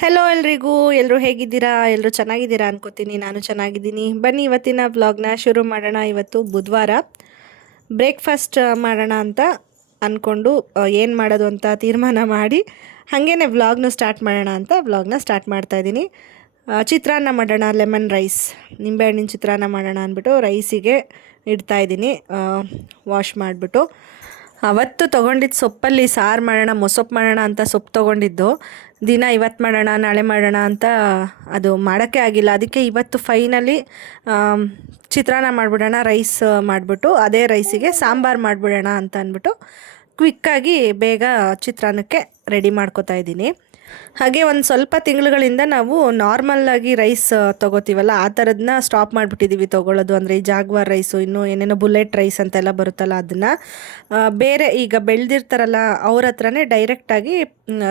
Hello ಎಲ್ರಿಗೂ, ಎಲ್ಲರೂ ಹೇಗಿದ್ದೀರಾ? ಎಲ್ಲರೂ ಚೆನ್ನಾಗಿದ್ದೀರಾ ಅನ್ಕೋತೀನಿ. ನಾನು ಚೆನ್ನಾಗಿದ್ದೀನಿ. ಬನ್ನಿ ಇವತ್ತಿನ ವ್ಲಾಗ್ನ ಶುರು ಮಾಡೋಣ. ಇವತ್ತು ಬುಧವಾರ ಬ್ರೇಕ್ಫಾಸ್ಟ್ ಮಾಡೋಣ ಅಂತ ಅಂದ್ಕೊಂಡು ಏನು ಮಾಡೋದು ಅಂತ ತೀರ್ಮಾನ ಮಾಡಿ ಹಾಗೇನೆ ವ್ಲಾಗ್ನ ಸ್ಟಾರ್ಟ್ ಮಾಡೋಣ ಅಂತ ವ್ಲಾಗ್ನ ಸ್ಟಾರ್ಟ್ ಮಾಡ್ತಾಯಿದ್ದೀನಿ. ಚಿತ್ರಾನ್ನ ಮಾಡೋಣ, ಲೆಮನ್ ರೈಸ್, ನಿಂಬೆಹಣ್ಣಿನ ಚಿತ್ರಾನ್ನ ಮಾಡೋಣ ಅಂದ್ಬಿಟ್ಟು ರೈಸಿಗೆ ಇಡ್ತಾಯಿದ್ದೀನಿ. ವಾಶ್ ಮಾಡಿಬಿಟ್ಟು ಅವತ್ತು ತೊಗೊಂಡಿದ್ದು ಸೊಪ್ಪಲ್ಲಿ ಸಾರು ಮಾಡೋಣ, ಮೊಸೊಪ್ಪು ಮಾಡೋಣ ಅಂತ ಸೊಪ್ಪು ತೊಗೊಂಡಿದ್ದು. ದಿನ ಇವತ್ತು ಮಾಡೋಣ ನಾಳೆ ಮಾಡೋಣ ಅಂತ ಅದು ಮಾಡೋಕ್ಕೆ ಆಗಿಲ್ಲ. ಅದಕ್ಕೆ ಇವತ್ತು ಫೈನಲಿ ಚಿತ್ರಾನ್ನ ಮಾಡಿಬಿಡೋಣ, ರೈಸ್ ಮಾಡಿಬಿಟ್ಟು ಅದೇ ರೈಸಿಗೆ ಸಾಂಬಾರು ಮಾಡಿಬಿಡೋಣ ಅಂತ ಅಂದ್ಬಿಟ್ಟು ಕ್ವಿಕ್ಕಾಗಿ ಬೇಗ ಚಿತ್ರಾನ್ನಕ್ಕೆ ರೆಡಿ ಮಾಡ್ಕೋತಾ ಇದ್ದೀನಿ. ಹಾಗೆ ಒಂದು ಸ್ವಲ್ಪ ತಿಂಗಳುಗಳಿಂದ ನಾವು ನಾರ್ಮಲ್ಲಾಗಿ ರೈಸ್ ತೊಗೋತೀವಲ್ಲ, ಆ ಥರದನ್ನ ಸ್ಟಾಪ್ ಮಾಡಿಬಿಟ್ಟಿದ್ದೀವಿ ತೊಗೊಳ್ಳೋದು. ಅಂದರೆ ಈ ಜಾಗ್ವಾರ್ ರೈಸು, ಇನ್ನೂ ಏನೇನೋ ಬುಲೆಟ್ ರೈಸ್ ಅಂತೆಲ್ಲ ಬರುತ್ತಲ್ಲ, ಅದನ್ನು ಬೇರೆ ಈಗ ಬೆಳೆದಿರ್ತಾರಲ್ಲ ಅವ್ರ ಹತ್ರನೇ ಡೈರೆಕ್ಟಾಗಿ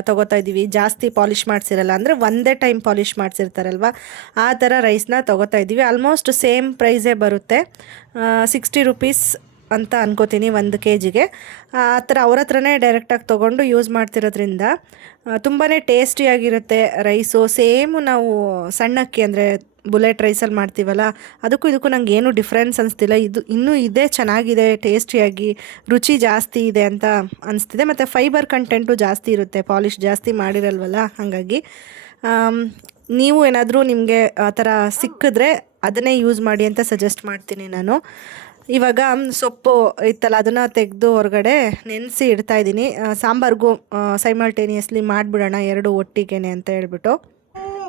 ತೊಗೋತಾ ಇದ್ದೀವಿ. ಜಾಸ್ತಿ ಪಾಲಿಷ್ ಮಾಡಿಸಿರಲ್ಲ, ಅಂದರೆ ಒಂದೇ ಟೈಮ್ ಪಾಲಿಷ್ ಮಾಡಿಸಿರ್ತಾರಲ್ವ, ಆ ಥರ ರೈಸ್ನ ತೊಗೋತಾ ಇದ್ದೀವಿ. ಆಲ್ಮೋಸ್ಟ್ ಸೇಮ್ ಪ್ರೈಸೇ ಬರುತ್ತೆ, 60 ರುಪೀಸ್ ಅಂತ ಅನ್ಕೋತೀನಿ 1 kgಗೆ. ಆ ಥರ ಅವ್ರ ಹತ್ರನೇ ಡೈರೆಕ್ಟಾಗಿ ತೊಗೊಂಡು ಯೂಸ್ ಮಾಡ್ತಿರೋದ್ರಿಂದ ತುಂಬಾ ಟೇಸ್ಟಿಯಾಗಿರುತ್ತೆ ರೈಸು. ಸೇಮು ನಾವು ಸಣ್ಣಕ್ಕಿ ಅಂದರೆ ಬುಲೆಟ್ ರೈಸಲ್ಲಿ ಮಾಡ್ತೀವಲ್ಲ, ಅದಕ್ಕೂ ಇದಕ್ಕೂ ನಂಗೆ ಏನೂ ಡಿಫ್ರೆನ್ಸ್ ಅನಿಸ್ತಿಲ್ಲ. ಇದು ಇನ್ನೂ ಇದೇ ಚೆನ್ನಾಗಿದೆ, ಟೇಸ್ಟಿಯಾಗಿ ರುಚಿ ಜಾಸ್ತಿ ಇದೆ ಅಂತ ಅನಿಸ್ತಿದೆ. ಮತ್ತು ಫೈಬರ್ ಕಂಟೆಂಟು ಜಾಸ್ತಿ ಇರುತ್ತೆ, ಪಾಲಿಷ್ ಜಾಸ್ತಿ ಮಾಡಿರಲ್ವಲ್ಲ. ಹಾಗಾಗಿ ನೀವು ಏನಾದರೂ ನಿಮಗೆ ಆ ಥರ ಸಿಕ್ಕಿದ್ರೆ ಅದನ್ನೇ ಯೂಸ್ ಮಾಡಿ ಅಂತ ಸಜೆಸ್ಟ್ ಮಾಡ್ತೀನಿ ನಾನು. ಇವಾಗ ಸೊಪ್ಪು ಇತ್ತಲ್ಲ, ಅದನ್ನು ತೆಗೆದು ಹೊರಗಡೆ ನೆನೆಸಿ ಇಡ್ತಾಯಿದ್ದೀನಿ. ಸಾಂಬಾರಿಗೂ ಸೈಮಲ್ಟೇನಿಯಸ್ಲಿ ಮಾಡಿಬಿಡೋಣ ಎರಡು ಒಟ್ಟಿಗೆ ಅಂತ ಹೇಳ್ಬಿಟ್ಟು.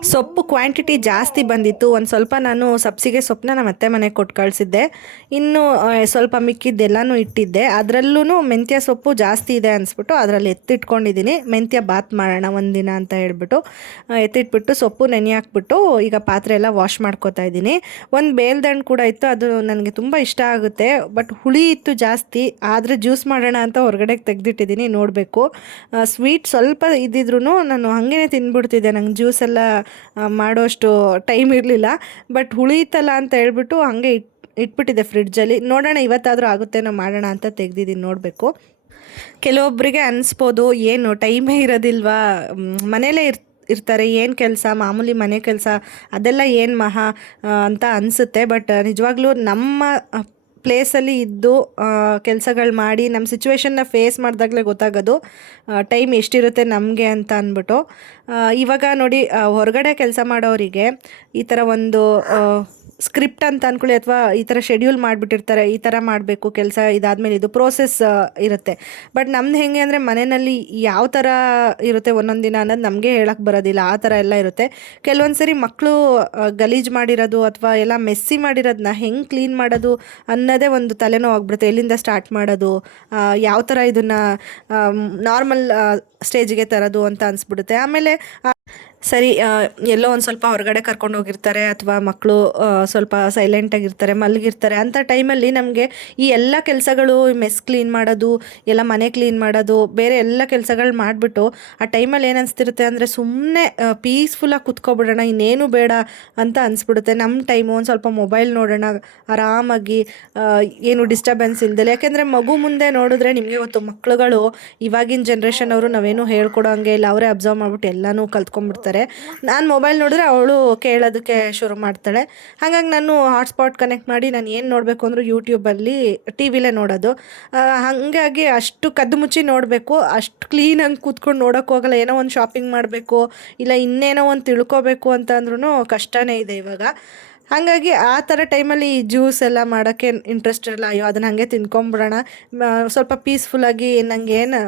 ಸೊಪ್ಪು ಕ್ವಾಂಟಿಟಿ ಜಾಸ್ತಿ ಬಂದಿತ್ತು. ಒಂದು ಸ್ವಲ್ಪ ನಾನು ಸಬ್ಸಿಗೆ ಸೊಪ್ಪನ್ನ ನಮ್ಮ ಅತ್ತೆ ಮನೆಗೆ ಕೊಟ್ಟು ಕಳಿಸಿದ್ದೆ. ಇನ್ನು ಸ್ವಲ್ಪ ಮಿಕ್ಕಿದ್ದೆಲ್ಲನೂ ಇಟ್ಟಿದ್ದೆ. ಅದರಲ್ಲೂ ಮೆಂತ್ಯ ಸೊಪ್ಪು ಜಾಸ್ತಿ ಇದೆ ಅನಿಸ್ಬಿಟ್ಟು ಅದರಲ್ಲಿ ಎತ್ತಿಟ್ಕೊಂಡಿದ್ದೀನಿ. ಮೆಂತ್ಯ ಬಾತ್ ಮಾಡೋಣ ಒಂದಿನ ಅಂತ ಹೇಳ್ಬಿಟ್ಟು ಎತ್ತಿಟ್ಬಿಟ್ಟು ಸೊಪ್ಪು ನೆನೆ ಹಾಕ್ಬಿಟ್ಟು ಈಗ ಪಾತ್ರೆ ಎಲ್ಲ ವಾಶ್ ಮಾಡ್ಕೋತಾ ಇದ್ದೀನಿ. ಒಂದು ಬೇಲ್ದಂಡು ಕೂಡ ಇತ್ತು, ಅದು ನನಗೆ ತುಂಬ ಇಷ್ಟ ಆಗುತ್ತೆ. ಬಟ್ ಹುಳಿ ಇತ್ತು ಜಾಸ್ತಿ, ಆದರೆ ಜ್ಯೂಸ್ ಮಾಡೋಣ ಅಂತ ಹೊರಗಡೆಗೆ ತೆಗೆದಿಟ್ಟಿದ್ದೀನಿ. ನೋಡಬೇಕು, ಸ್ವೀಟ್ ಸ್ವಲ್ಪ ಇದ್ದಿದ್ರು ನಾನು ಹಾಗೇ ತಿಂದ್ಬಿಡ್ತಿದ್ದೆ. ನಂಗೆ ಜ್ಯೂಸೆಲ್ಲ ಮಾಡೋಷ್ಟು ಟೈಮ್ ಇರಲಿಲ್ಲ. ಬಟ್ ಹುಳಿತಲ್ಲ ಅಂತ ಹೇಳ್ಬಿಟ್ಟು ಹಾಗೆ ಇಟ್ಬಿಟ್ಟಿದ್ದೆ ಫ್ರಿಡ್ಜಲ್ಲಿ. ನೋಡೋಣ ಇವತ್ತಾದರೂ ಆಗುತ್ತೇನೋ ಮಾಡೋಣ ಅಂತ ತೆಗ್ದಿದ್ದೀನಿ, ನೋಡಬೇಕು. ಕೆಲವೊಬ್ಬರಿಗೆ ಅನಿಸ್ಬೋದು, ಏನು ಟೈಮೇ ಇರೋದಿಲ್ವಾ, ಮನೇಲೇ ಇರ್ತಾರೆ, ಏನು ಕೆಲಸ, ಮಾಮೂಲಿ ಮನೆ ಕೆಲಸ ಅದೆಲ್ಲ ಏನು ಮಹಾ ಅಂತ ಅನಿಸುತ್ತೆ. ಬಟ್ ನಿಜವಾಗ್ಲೂ ನಮ್ಮ ಪ್ಲೇಸಲ್ಲಿ ಇದ್ದು ಕೆಲಸಗಳು ಮಾಡಿ ನಮ್ಮ ಸಿಚುವೇಶನ್ನ ಫೇಸ್ ಮಾಡಿದಾಗಲೇ ಗೊತ್ತಾಗೋದು ಟೈಮ್ ಎಷ್ಟಿರುತ್ತೆ ನಮಗೆ ಅಂತ ಅಂದ್ಬಿಟ್ಟು. ಇವಾಗ ನೋಡಿ, ಹೊರಗಡೆ ಕೆಲಸ ಮಾಡೋರಿಗೆ ಈ ಥರ ಒಂದು ಸ್ಕ್ರಿಪ್ಟ್ ಅಂತ ಅಂದ್ಕೊಳ್ಳಿ, ಅಥವಾ ಈ ಥರ ಶೆಡ್ಯೂಲ್ ಮಾಡಿಬಿಟ್ಟಿರ್ತಾರೆ, ಈ ಥರ ಮಾಡಬೇಕು ಕೆಲಸ, ಇದಾದಮೇಲೆ ಇದು ಪ್ರೋಸೆಸ್ ಇರುತ್ತೆ. ಬಟ್ ನಮ್ದು ಹೆಂಗೆ ಅಂದರೆ ಮನೆಯಲ್ಲಿ ಯಾವ ಥರ ಇರುತ್ತೆ ಒಂದೊಂದು ದಿನ ಅನ್ನೋದು ನಮಗೆ ಹೇಳಕ್ಕೆ ಬರೋದಿಲ್ಲ, ಆ ಥರ ಎಲ್ಲ ಇರುತ್ತೆ. ಕೆಲವೊಂದು ಸರಿ ಮಕ್ಕಳು ಗಲೀಜು ಮಾಡಿರೋದು ಅಥವಾ ಎಲ್ಲ ಮೆಸ್ಸಿ ಮಾಡಿರೋದನ್ನ ಹೆಂಗೆ ಕ್ಲೀನ್ ಮಾಡೋದು ಅನ್ನೋದೇ ಒಂದು ತಲೆನೋವು ಆಗ್ಬಿಡುತ್ತೆ. ಎಲ್ಲಿಂದ ಸ್ಟಾರ್ಟ್ ಮಾಡೋದು, ಯಾವ ಥರ ಇದನ್ನು ನಾರ್ಮಲ್ ಸ್ಟೇಜಿಗೆ ತರೋದು ಅಂತ ಅನಿಸ್ಬಿಡುತ್ತೆ. ಆಮೇಲೆ ಸರಿ, ಎಲ್ಲೋ ಒಂದು ಸ್ವಲ್ಪ ಹೊರಗಡೆ ಕರ್ಕೊಂಡು ಹೋಗಿರ್ತಾರೆ, ಅಥವಾ ಮಕ್ಕಳು ಸ್ವಲ್ಪ ಸೈಲೆಂಟಾಗಿರ್ತಾರೆ, ಮಲಗಿರ್ತಾರೆ. ಅಂಥ ಟೈಮಲ್ಲಿ ನಮಗೆ ಈ ಎಲ್ಲ ಕೆಲಸಗಳು, ಮೆಸ್ ಕ್ಲೀನ್ ಮಾಡೋದು, ಎಲ್ಲ ಮನೆ ಕ್ಲೀನ್ ಮಾಡೋದು, ಬೇರೆ ಎಲ್ಲ ಕೆಲಸಗಳು ಮಾಡಿಬಿಟ್ಟು ಆ ಟೈಮಲ್ಲಿ ಏನು ಅನಿಸ್ತಿರುತ್ತೆ ಅಂದರೆ ಸುಮ್ಮನೆ ಪೀಸ್ಫುಲ್ಲಾಗಿ ಕುತ್ಕೊಬಿಡೋಣ, ಇನ್ನೇನು ಬೇಡ ಅಂತ ಅನಿಸ್ಬಿಡುತ್ತೆ. ನಮ್ಮ ಟೈಮು ಒಂದು ಸ್ವಲ್ಪ ಮೊಬೈಲ್ ನೋಡೋಣ ಆರಾಮಾಗಿ, ಏನು ಡಿಸ್ಟರ್ಬೆನ್ಸ್ ಇಲ್ದಲೆ. ಯಾಕೆಂದರೆ ಮಗು ಮುಂದೆ ನೋಡಿದ್ರೆ ನಿಮಗೆ ಗೊತ್ತು, ಮಕ್ಕಳುಗಳು ಇವಾಗಿನ ಜನ್ರೇಷನ್ ಅವರು ನಾವೇನು ಹೇಳ್ಕೊಡೋ ಹಂಗೆ ಇಲ್ಲ, ಅವರೇ ಅಬ್ಸರ್ವ್ ಮಾಡಿಬಿಟ್ಟು ಎಲ್ಲನೂ ಕಲ್ತ್ಕೊಂಡ್ಬಿಡ್ತಾರೆ. ನಾನು ಮೊಬೈಲ್ ನೋಡಿದ್ರೆ ಅವಳು ಕೇಳೋದಕ್ಕೆ ಶುರು ಮಾಡ್ತಾಳೆ. ಹಾಗಾಗಿ ನಾನು ಹಾಟ್ಸ್ಪಾಟ್ ಕನೆಕ್ಟ್ ಮಾಡಿ ನಾನು ಏನು ನೋಡಬೇಕು ಅಂದರೂ ಯೂಟ್ಯೂಬಲ್ಲಿ ಟಿ ವಿಲೇ ನೋಡೋದು. ಹಾಗಾಗಿ ಅಷ್ಟು ಕದ್ದು ಮುಚ್ಚಿ ನೋಡಬೇಕು, ಅಷ್ಟು ಕ್ಲೀನಾಗಿ ಕೂತ್ಕೊಂಡು ನೋಡೋಕ್ಕೆ ಹೋಗಲ್ಲ. ಏನೋ ಒಂದು ಶಾಪಿಂಗ್ ಮಾಡಬೇಕು, ಇಲ್ಲ ಇನ್ನೇನೋ ಒಂದು ತಿಳ್ಕೊಬೇಕು ಅಂತ ಅಂದ್ರೂ ಕಷ್ಟನೇ ಇದೆ ಇವಾಗ. ಹಾಗಾಗಿ ಆ ಥರ ಟೈಮಲ್ಲಿ ಜ್ಯೂಸ್ ಎಲ್ಲ ಮಾಡೋಕ್ಕೆ ಇಂಟ್ರೆಸ್ಟ್ ಇರಲ್ಲ. ಅಯ್ಯೋ ಅದನ್ನು ಹಾಗೆ ತಿನ್ಕೊಂಬಿಡೋಣ, ಸ್ವಲ್ಪ ಪೀಸ್ಫುಲ್ಲಾಗಿ ನನಗೆ ಏನು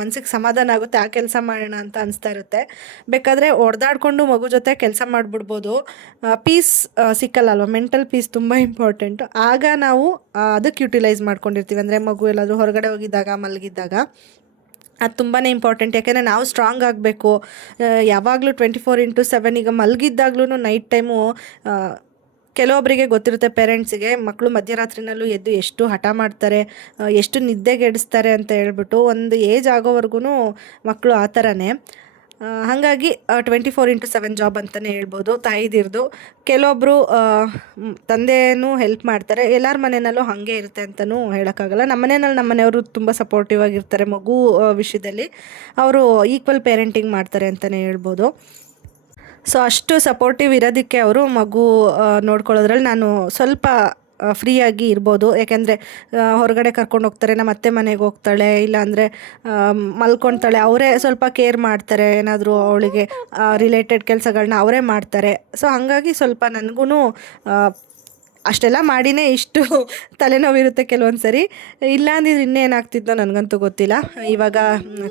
ಮನಸ್ಸಿಗೆ ಸಮಾಧಾನ ಆಗುತ್ತೆ ಆ ಕೆಲಸ ಮಾಡೋಣ ಅಂತ ಅನಿಸ್ತಾ ಇರುತ್ತೆ. ಬೇಕಾದರೆ ಹೊಡೆದಾಡ್ಕೊಂಡು ಮಗು ಜೊತೆ ಕೆಲಸ ಮಾಡಿಬಿಡ್ಬೋದು. ಪೀಸ್ ಸಿಕ್ಕಲ್ಲ ಅಲ್ವ, ಮೆಂಟಲ್ ಪೀಸ್ ತುಂಬ ಇಂಪಾರ್ಟೆಂಟು. ಆಗ ನಾವು ಅದಕ್ಕೆ ಯುಟಿಲೈಸ್ ಮಾಡ್ಕೊಂಡಿರ್ತೀವಿ. ಅಂದರೆ ಮಗು ಎಲ್ಲಾದರೂ ಹೊರಗಡೆ ಹೋಗಿದ್ದಾಗ, ಮಲಗಿದ್ದಾಗ ಅದು ತುಂಬಾ ಇಂಪಾರ್ಟೆಂಟ್. ಯಾಕೆಂದರೆ ನಾವು ಸ್ಟ್ರಾಂಗ್ ಆಗಬೇಕು. ಯಾವಾಗಲೂ 24/7 ಈಗ ಮಲಗಿದ್ದಾಗ್ಲೂ ನೈಟ್ ಟೈಮು ಕೆಲವೊಬ್ಬರಿಗೆ ಗೊತ್ತಿರುತ್ತೆ, ಪೇರೆಂಟ್ಸಿಗೆ, ಮಕ್ಕಳು ಮಧ್ಯರಾತ್ರಿನಲ್ಲೂ ಎದ್ದು ಎಷ್ಟು ಹಠ ಮಾಡ್ತಾರೆ, ಎಷ್ಟು ನಿದ್ದೆಗೆಡಿಸ್ತಾರೆ ಅಂತ ಹೇಳ್ಬಿಟ್ಟು. ಒಂದು ಏಜ್ ಆಗೋವರೆಗೂ ಮಕ್ಕಳು ಆ ಥರನೇ. ಹಾಗಾಗಿ 24/7 ಜಾಬ್ ಅಂತಲೇ ಹೇಳ್ಬೋದು ತಾಯಿದಿರ್ದು. ಕೆಲವೊಬ್ಬರು ತಂದೆಯೂ ಹೆಲ್ಪ್ ಮಾಡ್ತಾರೆ. ಎಲ್ಲರ ಮನೆಯಲ್ಲೂ ಹಾಗೆ ಇರುತ್ತೆ ಅಂತಲೂ ಹೇಳೋಕ್ಕಾಗಲ್ಲ. ನಮ್ಮ ಮನೆಯಲ್ಲಿ ನಮ್ಮ ಮನೆಯವರು ತುಂಬ ಸಪೋರ್ಟಿವ್ ಆಗಿರ್ತಾರೆ. ಮಗು ವಿಷಯದಲ್ಲಿ ಅವರು ಈಕ್ವಲ್ ಪೇರೆಂಟಿಂಗ್ ಮಾಡ್ತಾರೆ ಅಂತಲೇ ಹೇಳ್ಬೋದು. ಸೊ ಅಷ್ಟು ಸಪೋರ್ಟಿವ್ ಇರೋದಕ್ಕೆ ಅವರು ಮಗು ನೋಡ್ಕೊಳ್ಳೋದ್ರಲ್ಲಿ ನಾನು ಸ್ವಲ್ಪ ಫ್ರೀಯಾಗಿ ಇರ್ಬೋದು. ಯಾಕೆಂದರೆ ಹೊರಗಡೆ ಕರ್ಕೊಂಡು ಹೋಗ್ತಾರೆ, ನಮ್ಮ ಅತ್ತೆ ಮನೆಗೆ ಹೋಗ್ತಾಳೆ, ಇಲ್ಲಾಂದರೆ ಮಲ್ಕೊಳ್ತಾಳೆ, ಅವರೇ ಸ್ವಲ್ಪ ಕೇರ್ ಮಾಡ್ತಾರೆ, ಏನಾದರೂ ಅವಳಿಗೆ ರಿಲೇಟೆಡ್ ಕೆಲಸಗಳನ್ನ ಅವರೇ ಮಾಡ್ತಾರೆ. ಸೊ ಹಾಗಾಗಿ ಸ್ವಲ್ಪ ನನಗೂ ಅಷ್ಟೆಲ್ಲ ಮಾಡಿನೇ ಇಷ್ಟು ತಲೆನೋವಿರುತ್ತೆ ಕೆಲವೊಂದು ಸರಿ. ಇಲ್ಲ ಅಂದಿದ್ರೆ ಇನ್ನೇನಾಗ್ತಿದ್ದೋ ನನಗಂತೂ ಗೊತ್ತಿಲ್ಲ. ಇವಾಗ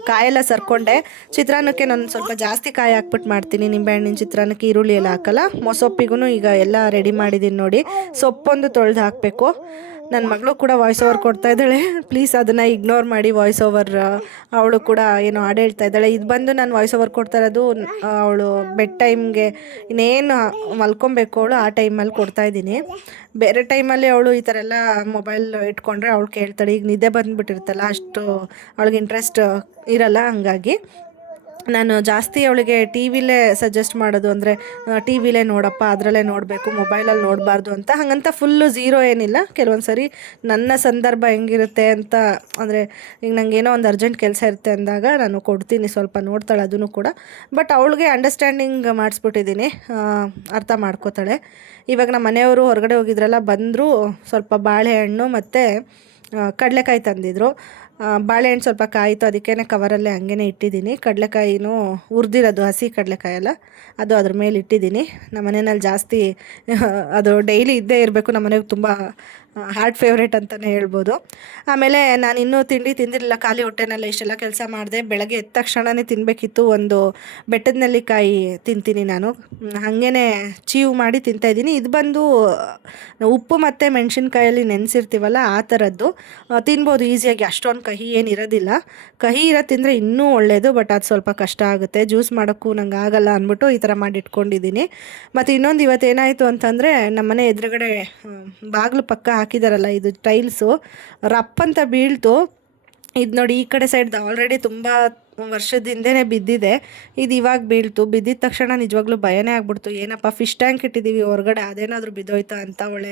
ಕಾಯೆಲ್ಲ ಸರ್ಕೊಂಡೆ. ಚಿತ್ರಾನ್ನಕ್ಕೆ ನಾನು ಸ್ವಲ್ಪ ಜಾಸ್ತಿ ಕಾಯಿ ಹಾಕ್ಬಿಟ್ಟು ಮಾಡ್ತೀನಿ. ನಿಂಬೆಹಣ್ಣಿನ ಚಿತ್ರಾನ್ನಕ್ಕೆ ಈರುಳ್ಳಿ ಎಲ್ಲ ಹಾಕಲ್ಲ. ಮೊಸೊಪ್ಪಿಗೂ ಈಗ ಎಲ್ಲ ರೆಡಿ ಮಾಡಿದ್ದೀನಿ ನೋಡಿ. ಸೊಪ್ಪೊಂದು ತೊಳೆದು ಹಾಕಬೇಕು. ನನ್ನ ಮಗಳು ಕೂಡ ವಾಯ್ಸ್ ಓವರ್ ಕೊಡ್ತಾ ಇದ್ದಾಳೆ, ಪ್ಲೀಸ್ ಅದನ್ನು ಇಗ್ನೋರ್ ಮಾಡಿ. ವಾಯ್ಸ್ ಓವರ್ ಅವಳು ಕೂಡ ಏನೋ ಹಾಡು ಹೇಳ್ತಾ ಇದ್ದಾಳೆ. ಇದು ಬಂದು ನಾನು ವಾಯ್ಸ್ ಓವರ್ ಕೊಡ್ತಾ ಇರೋದು ಅವಳು ಬೆಡ್ ಟೈಮ್ಗೆ ಇನ್ನೇನು ಮಲ್ಕೊಬೇಕು ಅವಳು ಆ ಟೈಮಲ್ಲಿ ಕೊಡ್ತಾಯಿದ್ದೀನಿ. ಬೇರೆ ಟೈಮಲ್ಲಿ ಅವಳು ಈ ಥರ ಎಲ್ಲ ಮೊಬೈಲ್ ಇಟ್ಕೊಂಡ್ರೆ ಅವಳು ಕೇಳ್ತಾಳೆ. ಈಗ ನಿದ್ದೆ ಬಂದುಬಿಟ್ಟಿರುತ್ತಲ್ಲ, ಅಷ್ಟು ಅವಳಿಗೆ ಇಂಟ್ರೆಸ್ಟ್ ಇರಲ್ಲ. ಹಂಗಾಗಿ ನಾನು ಜಾಸ್ತಿ ಅವಳಿಗೆ ಟಿ ವಿಲೇ ಸಜೆಸ್ಟ್ ಮಾಡೋದು. ಅಂದರೆ ಟಿ ವಿಲೇ ನೋಡಪ್ಪ, ಅದರಲ್ಲೇ ನೋಡಬೇಕು, ಮೊಬೈಲಲ್ಲಿ ನೋಡಬಾರ್ದು ಅಂತ. ಹಾಗಂತ ಫುಲ್ಲು ಝೀರೋ ಏನಿಲ್ಲ. ಕೆಲವೊಂದು ಸರಿ ನನ್ನ ಸಂದರ್ಭ ಹೆಂಗಿರುತ್ತೆ ಅಂತ, ಅಂದರೆ ಈಗ ನನಗೇನೋ ಒಂದು ಅರ್ಜೆಂಟ್ ಕೆಲಸ ಇರುತ್ತೆ ಅಂದಾಗ ನಾನು ಕೊಡ್ತೀನಿ, ಸ್ವಲ್ಪ ನೋಡ್ತಾಳೆ ಅದನ್ನು ಕೂಡ. ಬಟ್ ಅವಳಿಗೆ ಅಂಡರ್ಸ್ಟ್ಯಾಂಡಿಂಗ್ ಮಾಡಿಸ್ಬಿಟ್ಟಿದ್ದೀನಿ, ಅರ್ಥ ಮಾಡ್ಕೋತಾಳೆ. ಇವಾಗ ನಮ್ಮ ಮನೆಯವರು ಹೊರಗಡೆ ಹೋಗಿದ್ರಲ್ಲ, ಬಂದರೂ ಸ್ವಲ್ಪ ಬಾಳೆಹಣ್ಣು ಮತ್ತು ಕಡಲೆಕಾಯಿ ತಂದಿದ್ರು. ಬಾಳೆಹಣ್ಣು ಸ್ವಲ್ಪ ಕಾಯಿತು, ಅದಕ್ಕೇ ಕವರಲ್ಲೇ ಹಂಗೇ ಇಟ್ಟಿದ್ದೀನಿ. ಕಡಲೆಕಾಯಿನೂ ಹುರಿದಿರೋದು, ಹಸಿ ಕಡಲೆಕಾಯಿ ಅಲ್ಲ, ಅದು ಅದ್ರ ಮೇಲೆ ಇಟ್ಟಿದ್ದೀನಿ. ನಮ್ಮ ಮನೆಯಲ್ಲಿ ಜಾಸ್ತಿ ಅದು ಡೈಲಿ ಇದ್ದೇ ಇರಬೇಕು. ನಮ್ಮ ಮನೆಗೆ ತುಂಬ ಹಾರ್ಟ್ ಫೇವ್ರೇಟ್ ಅಂತಲೇ ಹೇಳ್ಬೋದು. ಆಮೇಲೆ ನಾನು ಇನ್ನೂ ತಿಂಡಿ ತಿಂದಿರಲಿಲ್ಲ, ಖಾಲಿ ಹೊಟ್ಟೆನಲ್ಲ ಇಷ್ಟೆಲ್ಲ ಕೆಲಸ ಮಾಡಿದೆ. ಬೆಳಗ್ಗೆ ಎದ್ದ ತಕ್ಷಣವೇ ತಿನ್ನಬೇಕಿತ್ತು. ಒಂದು ಬೆಟ್ಟದ ನೆಲ್ಲಿಕಾಯಿ ತಿಂತೀನಿ ನಾನು, ಹಾಗೇ ಚೀವು ಮಾಡಿ ತಿಂತಾಯಿದ್ದೀನಿ. ಇದು ಬಂದು ಉಪ್ಪು ಮತ್ತು ಮೆಣಸಿನ್ಕಾಯಲ್ಲಿ ನೆನೆಸಿರ್ತೀವಲ್ಲ, ಆ ಥರದ್ದು. ತಿನ್ಬೋದು ಈಸಿಯಾಗಿ, ಅಷ್ಟೊಂದು ಕಹಿ ಏನಿರೋದಿಲ್ಲ. ಕಹಿ ಇರೋ ತಿಂದರೆ ಇನ್ನೂ ಒಳ್ಳೆಯದು, ಬಟ್ ಅದು ಸ್ವಲ್ಪ ಕಷ್ಟ ಆಗುತ್ತೆ. ಜ್ಯೂಸ್ ಮಾಡೋಕ್ಕೂ ನಂಗೆ ಆಗಲ್ಲ ಅಂದ್ಬಿಟ್ಟು ಈ ಥರ ಮಾಡಿ ಇಟ್ಕೊಂಡಿದ್ದೀನಿ. ಮತ್ತು ಇನ್ನೊಂದು ಇವತ್ತು ಏನಾಯಿತು ಅಂತಂದರೆ, ನಮ್ಮನೆ ಎದುರುಗಡೆ ಬಾಗಿಲು ಪಕ್ಕ ಹಾಕಿದಾರಲ್ಲ, ಇದು ಟೈಲ್ಸು ರಪ್ಪಂತ ಬೀಳ್ತು. ಇದು ನೋಡಿ, ಈ ಕಡೆ ಸೈಡ್ದು ಆಲ್ರೆಡಿ ತುಂಬ ವರ್ಷದ ಹಿಂದೆನೇ ಬಿದ್ದಿದೆ. ಇದು ಇವಾಗ ಬೀಳ್ತು. ಬಿದ್ದಿದ ತಕ್ಷಣ ನಿಜವಾಗ್ಲೂ ಭಯನೇ ಆಗ್ಬಿಡ್ತು. ಏನಪ್ಪ ಫಿಶ್ ಟ್ಯಾಂಕ್ ಇಟ್ಟಿದ್ದೀವಿ ಹೊರಗಡೆ, ಅದೇನಾದರೂ ಬಿದ್ದೋಯ್ತಾ ಅಂತ. ಒಳ್ಳೆ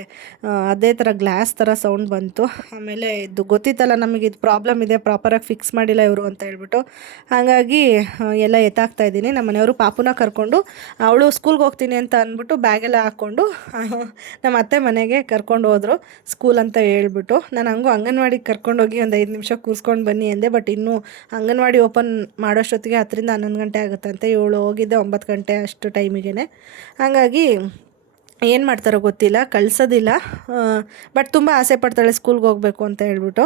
ಅದೇ ಥರ ಗ್ಲಾಸ್ ಥರ ಸೌಂಡ್ ಬಂತು. ಆಮೇಲೆ ಇದು ಗೊತ್ತಿತ್ತಲ್ಲ ನಮಗೆ, ಇದು ಪ್ರಾಬ್ಲಮ್ ಇದೆ, ಪ್ರಾಪರಾಗಿ ಫಿಕ್ಸ್ ಮಾಡಿಲ್ಲ ಇವರು ಅಂತ ಹೇಳ್ಬಿಟ್ಟು. ಹಾಗಾಗಿ ಎಲ್ಲ ಎತ್ತಾಕ್ತಾ ಇದ್ದೀನಿ. ನಮ್ಮ ಮನೆಯವರು ಪಾಪುನ ಕರ್ಕೊಂಡು, ಅವಳು ಸ್ಕೂಲ್ಗೆ ಹೋಗ್ತೀನಿ ಅಂತ ಅಂದ್ಬಿಟ್ಟು ಬ್ಯಾಗೆಲ್ಲ ಹಾಕ್ಕೊಂಡು ನಮ್ಮ ಅತ್ತೆ ಮನೆಗೆ ಕರ್ಕೊಂಡು ಹೋದರು, ಸ್ಕೂಲ್ ಅಂತ ಹೇಳ್ಬಿಟ್ಟು. ನಾನು ಹಂಗೂ ಅಂಗನವಾಡಿಗೆ ಕರ್ಕೊಂಡೋಗಿ ಒಂದು 5 ನಿಮಿಷ ಕೂರಿಸ್ಕೊಂಡು ಬನ್ನಿ ಅಂದೆ. ಬಟ್ ಇನ್ನೂ ಅಂಗನವಾಡಿ ಓಪನ್ ಮಾಡೋಷ್ಟೊತ್ತಿಗೆ 10ರಿಂದ 11 ಗಂಟೆ ಆಗುತ್ತಂತೆ. ಇವಳು ಹೋಗಿದ್ದೆ 9 ಗಂಟೆ ಅಷ್ಟು ಟೈಮಿಗೆ. ಹಾಗಾಗಿ ಏನು ಮಾಡ್ತಾರೋ ಗೊತ್ತಿಲ್ಲ, ಕಳ್ಸೋದಿಲ್ಲ. ಬಟ್ ತುಂಬ ಆಸೆ ಪಡ್ತಾಳೆ ಸ್ಕೂಲ್ಗೆ ಹೋಗಬೇಕು ಅಂತ ಹೇಳ್ಬಿಟ್ಟು.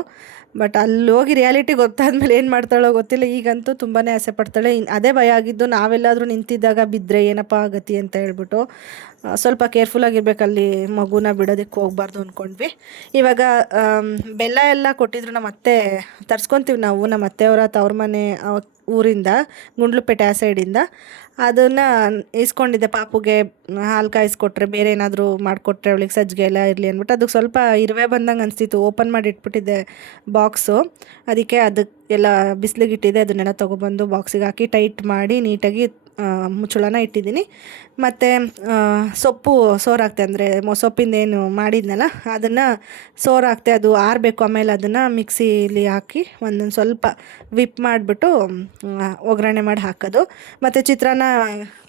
ಬಟ್ ಅಲ್ಲಿ ಹೋಗಿ ರಿಯಾಲಿಟಿ ಗೊತ್ತಾದ್ಮೇಲೆ ಏನು ಮಾಡ್ತಾಳೋ ಗೊತ್ತಿಲ್ಲ. ಈಗಂತೂ ತುಂಬಾ ಆಸೆ ಪಡ್ತಾಳೆ. ಅದೇ ಭಯ ಆಗಿದ್ದು, ನಾವೆಲ್ಲಾದರೂ ನಿಂತಿದ್ದಾಗ ಬಿದ್ದರೆ ಏನಪ್ಪ ಗತಿ ಅಂತ ಹೇಳ್ಬಿಟ್ಟು ಸ್ವಲ್ಪ ಕೇರ್ಫುಲ್ಲಾಗಿರ್ಬೇಕು, ಅಲ್ಲಿ ಮಗುನ ಬಿಡೋದಕ್ಕೆ ಹೋಗ್ಬಾರ್ದು ಅಂದ್ಕೊಂಡ್ವಿ. ಇವಾಗ ಬೆಲ್ಲ ಎಲ್ಲ ಕೊಟ್ಟಿದ್ರು ನಮ್ಮ ಅತ್ತೆ, ತರ್ಸ್ಕೊತೀವಿ ನಾವು ನಮ್ಮ ಅತ್ತೆಯವರ ತವ್ರ ಮನೆ ಊರಿಂದ, ಗುಂಡ್ಲುಪೇಟೆ ಆ ಸೈಡಿಂದ. ಅದನ್ನು ಇಸ್ಕೊಂಡಿದ್ದೆ. ಪಾಪುಗೆ ಹಾಲು ಕಾಯಿಸ್ಕೊಟ್ರೆ, ಬೇರೆ ಏನಾದರೂ ಮಾಡಿಕೊಟ್ರೆ ಅವಳಿಗೆ ಸಜ್ಜಿಗೆ ಎಲ್ಲ ಇರಲಿ ಅಂದ್ಬಿಟ್ಟು. ಅದಕ್ಕೆ ಸ್ವಲ್ಪ ಇರುವೆ ಬಂದಂಗೆ ಅನಿಸ್ತಿತ್ತು, ಓಪನ್ ಮಾಡಿ ಇಟ್ಬಿಟ್ಟಿದ್ದೆ ಬಾಕ್ಸು. ಅದಕ್ಕೆ ಅದಕ್ಕೆಲ್ಲ ಬಿಸಿಲಿಗೆ ಇಟ್ಟಿದ್ದೆ. ಅದನ್ನೆಲ್ಲ ತೊಗೊಬಂದು ಬಾಕ್ಸಿಗೆ ಹಾಕಿ ಟೈಟ್ ಮಾಡಿ ನೀಟಾಗಿ ಮುಚ್ಚಳನ ಇಟ್ಟಿದ್ದೀನಿ. ಮತ್ತು ಸೊಪ್ಪು ಸೋರಾಕ್ತೆ, ಅಂದರೆ ಮೊಸೊಪ್ಪಿಂದೇನು ಮಾಡಿದ್ನಲ್ಲ ಅದನ್ನು ಸೋರಾಕ್ತೆ. ಅದು ಆರಬೇಕು. ಆಮೇಲೆ ಅದನ್ನು ಮಿಕ್ಸಿಲಿ ಹಾಕಿ ಒಂದೊಂದು ಸ್ವಲ್ಪ ವಿಪ್ ಮಾಡಿಬಿಟ್ಟು ಒಗ್ಗರಣೆ ಮಾಡಿ ಹಾಕೋದು. ಮತ್ತು ಚಿತ್ರಾನ್ನ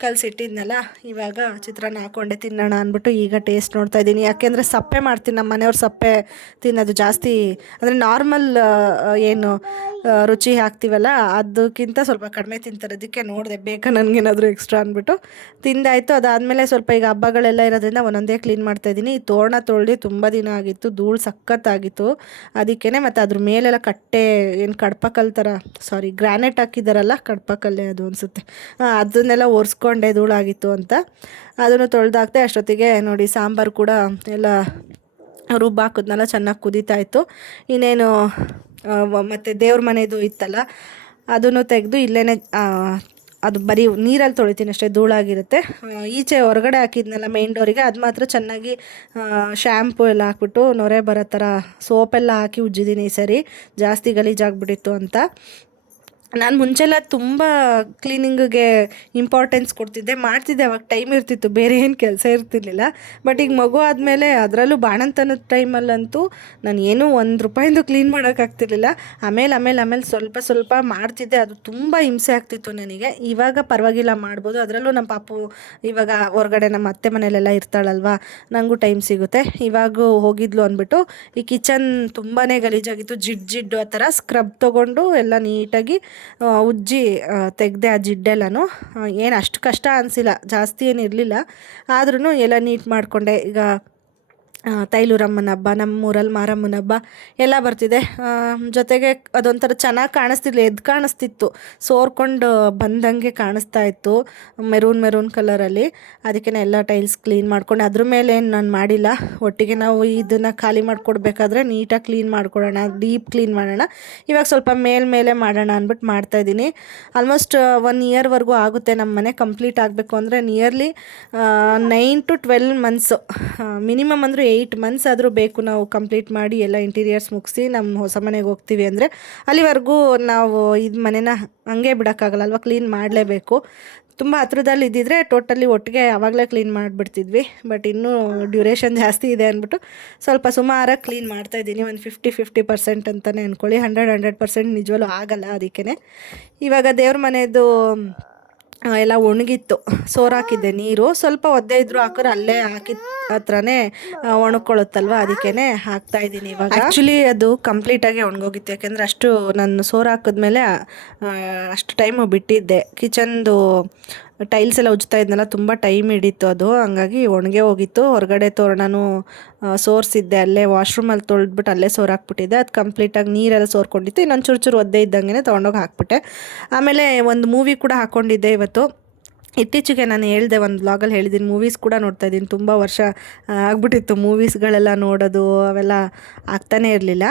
ಕಲಸಿಟ್ಟಿದ್ನಲ್ಲ, ಇವಾಗ ಚಿತ್ರಾನ್ನ ಹಾಕ್ಕೊಂಡೆ ತಿನ್ನೋಣ ಅಂದ್ಬಿಟ್ಟು ಈಗ ಟೇಸ್ಟ್ ನೋಡ್ತಾ ಇದ್ದೀನಿ. ಯಾಕೆಂದರೆ ಸಪ್ಪೆ ಮಾಡ್ತೀನಿ, ನಮ್ಮ ಮನೆಯವ್ರು ಸಪ್ಪೆ ತಿನ್ನೋದು ಜಾಸ್ತಿ. ಅಂದರೆ ನಾರ್ಮಲ್ ಏನು ರುಚಿ ಹಾಕ್ತೀವಲ್ಲ ಅದಕ್ಕಿಂತ ಸ್ವಲ್ಪ ಕಡಿಮೆ ತಿಂತಾರೆ. ಅದಕ್ಕೆ ನೋಡಿದೆ ಬೇಕಾ ನನಗೇನಾದರೂ ಎಕ್ಸ್ಟ್ರಾ ಅಂದ್ಬಿಟ್ಟು ತಿಂದಾಯಿತು. ಅದಾದಮೇಲೆ ಸ್ವಲ್ಪ ಈಗ ಹಬ್ಬಗಳೆಲ್ಲ ಇರೋದ್ರಿಂದ ಒಂದೊಂದೇ ಕ್ಲೀನ್ ಮಾಡ್ತಾಯಿದ್ದೀನಿ. ಈ ತೋರಣ ತೊಳ್ದು ತುಂಬ ದಿನ ಆಗಿತ್ತು, ಧೂಳು ಸಖತ್ತಾಗಿತ್ತು. ಅದಕ್ಕೇ ಮತ್ತು ಅದ್ರ ಮೇಲೆಲ್ಲ ಕಟ್ಟೆ ಏನು ಕಡ್ಪಕಲ್ಲು ಥರ, ಸಾರಿ ಗ್ರಾನೈಟ್ ಹಾಕಿದ್ದಾರಲ್ಲ, ಕಡ್ಪಕಲ್ಲೇ ಅದು ಅನಿಸುತ್ತೆ, ಅದನ್ನೆಲ್ಲ ಒರೆಸ್ಕೊಂಡೆ ಧೂಳಾಗಿತ್ತು ಅಂತ. ಅದನ್ನು ತೊಳೆದಾಕ್ತೆ. ಅಷ್ಟೊತ್ತಿಗೆ ನೋಡಿ ಸಾಂಬಾರು ಕೂಡ ಎಲ್ಲ ರುಬ್ಬಾಕಿದ್ನಲ್ಲ, ಚೆನ್ನಾಗಿ ಕುದೀತಾಯಿತ್ತು. ಇನ್ನೇನು ಮತ್ತು ದೇವ್ರ ಮನೆಯದು ಇತ್ತಲ್ಲ, ಅದನ್ನು ತೆಗೆದು ಇಲ್ಲೇ ಅದು ಬರೀ ನೀರಲ್ಲಿ ತೊಳಿತೀನಿ ಅಷ್ಟೇ, ಧೂಳಾಗಿರುತ್ತೆ. ಈಚೆ ಹೊರಗಡೆ ಹಾಕಿದ್ನಲ್ಲ ಮೇನ್ ಡೋರಿಗೆ, ಅದು ಮಾತ್ರ ಚೆನ್ನಾಗಿ ಶ್ಯಾಂಪು ಎಲ್ಲ ಹಾಕ್ಬಿಟ್ಟು ನೊರೆ ಬರೋ ಥರ ಸೋಪೆಲ್ಲ ಹಾಕಿ ಉಜ್ಜಿದ್ದೀನಿ ಈ ಸರಿ, ಜಾಸ್ತಿ ಗಲೀಜಾಗ್ಬಿಟ್ಟಿತ್ತು ಅಂತ. ನಾನು ಮುಂಚೆಲ್ಲ ತುಂಬ ಕ್ಲೀನಿಂಗಿಗೆ ಇಂಪಾರ್ಟೆನ್ಸ್ ಕೊಡ್ತಿದ್ದೆ, ಮಾಡ್ತಿದ್ದೆ. ಅವಾಗ ಟೈಮ್ ಇರ್ತಿತ್ತು, ಬೇರೆ ಏನು ಕೆಲಸ ಇರ್ತಿರ್ಲಿಲ್ಲ. ಬಟ್ ಈಗ ಮಗು ಆದಮೇಲೆ ಅದರಲ್ಲೂ ಬಾಣಂತನದ ಟೈಮಲ್ಲಂತೂ ನಾನು ಏನೂ ₹1 ಕ್ಲೀನ್ ಮಾಡೋಕ್ಕಾಗ್ತಿರ್ಲಿಲ್ಲ. ಆಮೇಲೆ ಸ್ವಲ್ಪ ಸ್ವಲ್ಪ ಮಾಡ್ತಿದ್ದೆ. ಅದು ತುಂಬ ಹಿಂಸೆ ಆಗ್ತಿತ್ತು ನನಗೆ. ಇವಾಗ ಪರವಾಗಿಲ್ಲ, ಮಾಡ್ಬೋದು. ಅದರಲ್ಲೂ ನಮ್ಮ ಪಾಪು ಇವಾಗ ಹೊರಗಡೆ ನಮ್ಮ ಅತ್ತೆ ಮನೇಲೆಲ್ಲ ಇರ್ತಾಳಲ್ವ, ನನಗೂ ಟೈಮ್ ಸಿಗುತ್ತೆ. ಇವಾಗ ಹೋಗಿದ್ಲು ಅಂದ್ಬಿಟ್ಟು ಈ ಕಿಚನ್ ತುಂಬಾ ಗಲೀಜಾಗಿತ್ತು, ಜಿಡ್ಡು ಆ ಥರ ಸ್ಕ್ರಬ್ ತೊಗೊಂಡು ಎಲ್ಲ ನೀಟಾಗಿ ಉಜ್ಜಿ ತೆಗೆದೆ ಆ ಜಿಡ್ಡೆಲ್ಲನೂ. ಏನು ಅಷ್ಟು ಕಷ್ಟ ಅನಿಸಿಲ್ಲ, ಜಾಸ್ತಿ ಏನು ಇರಲಿಲ್ಲ. ಆದ್ರೂ ಎಲ್ಲ ನೀಟ್ ಮಾಡಿಕೊಂಡೆ. ಈಗ ತೈಲೂರಮ್ಮನ ಹಬ್ಬ, ನಮ್ಮೂರಲ್ಲಿ ಮಾರಮ್ಮನ ಹಬ್ಬ ಎಲ್ಲ ಬರ್ತಿದೆ. ಜೊತೆಗೆ ಅದೊಂಥರ ಚೆನ್ನಾಗಿ ಕಾಣಿಸ್ತಿರ್ಲಿಲ್ಲ, ಎದ್ದು ಕಾಣಿಸ್ತಿತ್ತು, ಸೋರ್ಕೊಂಡು ಬಂದಂಗೆ ಕಾಣಿಸ್ತಾ ಇತ್ತು, ಮೆರೂನ್ ಕಲರಲ್ಲಿ. ಅದಕ್ಕೆ ಎಲ್ಲ ಟೈಲ್ಸ್ ಕ್ಲೀನ್ ಮಾಡ್ಕೊಂಡು ಅದ್ರ ಮೇಲೆ ಏನು ನಾನು ಮಾಡಿಲ್ಲ. ಒಟ್ಟಿಗೆ ನಾವು ಇದನ್ನು ಖಾಲಿ ಮಾಡಿಕೊಡ್ಬೇಕಾದ್ರೆ ನೀಟಾಗಿ ಕ್ಲೀನ್ ಮಾಡ್ಕೊಡೋಣ, ಡೀಪ್ ಕ್ಲೀನ್ ಮಾಡೋಣ. ಇವಾಗ ಸ್ವಲ್ಪ ಮೇಲೆ ಮಾಡೋಣ ಅಂದ್ಬಿಟ್ಟು ಮಾಡ್ತಾಯಿದ್ದೀನಿ. ಆಲ್ಮೋಸ್ಟ್ 1 ಇಯರ್ವರೆಗೂ ಆಗುತ್ತೆ ನಮ್ಮ ಮನೆ ಕಂಪ್ಲೀಟ್ ಆಗಬೇಕು ಅಂದರೆ. ನಿಯರ್ಲಿ 9 to 12 ಮಂತ್ಸು, ಮಿನಿಮಮ್ ಅಂದರೂ 8 ಮಂತ್ಸ್ ಆದರೂ ಬೇಕು ನಾವು ಕಂಪ್ಲೀಟ್ ಮಾಡಿ ಎಲ್ಲ ಇಂಟೀರಿಯರ್ಸ್ ಮುಗಿಸಿ ನಮ್ಮ ಹೊಸ ಮನೆಗೆ ಹೋಗ್ತೀವಿ ಅಂದರೆ. ಅಲ್ಲಿವರೆಗೂ ನಾವು ಇದು ಮನೇನ ಹಂಗೆ ಬಿಡೋಕ್ಕಾಗಲ್ಲ ಅಲ್ವ, ಕ್ಲೀನ್ ಮಾಡಲೇಬೇಕು. ತುಂಬ ಹತ್ರದಲ್ಲಿ ಇದ್ದಿದ್ರೆ ಟೋಟಲಿ ಒಟ್ಟಿಗೆ ಆವಾಗಲೇ ಕ್ಲೀನ್ ಮಾಡಿಬಿಡ್ತಿದ್ವಿ. ಬಟ್ ಇನ್ನೂ ಡ್ಯೂರೇಷನ್ ಜಾಸ್ತಿ ಇದೆ ಅಂದ್ಬಿಟ್ಟು ಸ್ವಲ್ಪ ಸುಮಾರಾಗಿ ಕ್ಲೀನ್ ಮಾಡ್ತಾಯಿದ್ದೀನಿ. ಒಂದು 50% ಅಂತಲೇ ಅಂದ್ಕೊಳ್ಳಿ. 100% ನಿಜವಲ್ಲೂ ಆಗಲ್ಲ. ಅದಕ್ಕೇ ಇವಾಗ ದೇವ್ರ ಮನೆಯದು ಎಲ್ಲ ಒಣಗಿತ್ತು, ಸೋರಾಕಿದ್ದೆ ನೀರು. ಸ್ವಲ್ಪ ಒದ್ದೆ ಇದ್ದರೂ ಹಾಕಿದ್ರೆ ಅಲ್ಲೇ ಹಾಕಿದ ಹತ್ರನೇ ಒಣಕೊಳ್ಳುತ್ತಲ್ವ, ಅದಕ್ಕೇ ಹಾಕ್ತಾಯಿದ್ದೀನಿ ಇವಾಗ. ಆ್ಯಕ್ಚುಲಿ ಅದು ಕಂಪ್ಲೀಟಾಗಿ ಒಣಗೋಗಿತ್ತು, ಯಾಕೆಂದರೆ ಅಷ್ಟು ನಾನು ಸೋರು ಹಾಕಿದ್ಮೇಲೆ ಅಷ್ಟು ಟೈಮು ಬಿಟ್ಟಿದ್ದೆ. ಕಿಚನ್ದು ಟೈಲ್ಸ್ ಎಲ್ಲ ಉಜ್ತಾ ಇದ್ನಲ್ಲ, ತುಂಬ ಟೈಮ್ ಹಿಡಿತು ಅದು, ಹಂಗಾಗಿ ಒಣಗೆ ಹೋಗಿತ್ತು. ಹೊರಗಡೆ ತೋರಣನೂ ಸೋರಿಸಿದ್ದೆ, ಅಲ್ಲೇ ವಾಶ್ರೂಮಲ್ಲಿ ತೊಳೆದ್ಬಿಟ್ಟು ಅಲ್ಲೇ ಸೋರು ಹಾಕ್ಬಿಟ್ಟಿದ್ದೆ. ಅದು ಕಂಪ್ಲೀಟಾಗಿ ನೀರೆಲ್ಲ ಸೋರ್ಕೊಂಡಿತ್ತು. ಇನ್ನೊಂದು ಚೂರು ಒದ್ದೆ ಇದ್ದಂಗೆ ತೊಗೊಂಡೋಗಿ ಹಾಕ್ಬಿಟ್ಟೆ. ಆಮೇಲೆ ಒಂದು ಮೂವಿ ಕೂಡ ಹಾಕ್ಕೊಂಡಿದ್ದೆ ಇವತ್ತು. ಇತ್ತೀಚೆಗೆ ನಾನು ಹೇಳಿದೆ, ಒಂದು ವ್ಲಾಗಲ್ಲಿ ಹೇಳಿದ್ದೀನಿ, ಮೂವೀಸ್ ಕೂಡ ನೋಡ್ತಾಯಿದ್ದೀನಿ. ತುಂಬ ವರ್ಷ ಆಗ್ಬಿಟ್ಟಿತ್ತು ಮೂವೀಸ್ಗಳೆಲ್ಲ ನೋಡೋದು, ಅವೆಲ್ಲ ಆಗ್ತಾನೇ ಇರಲಿಲ್ಲ.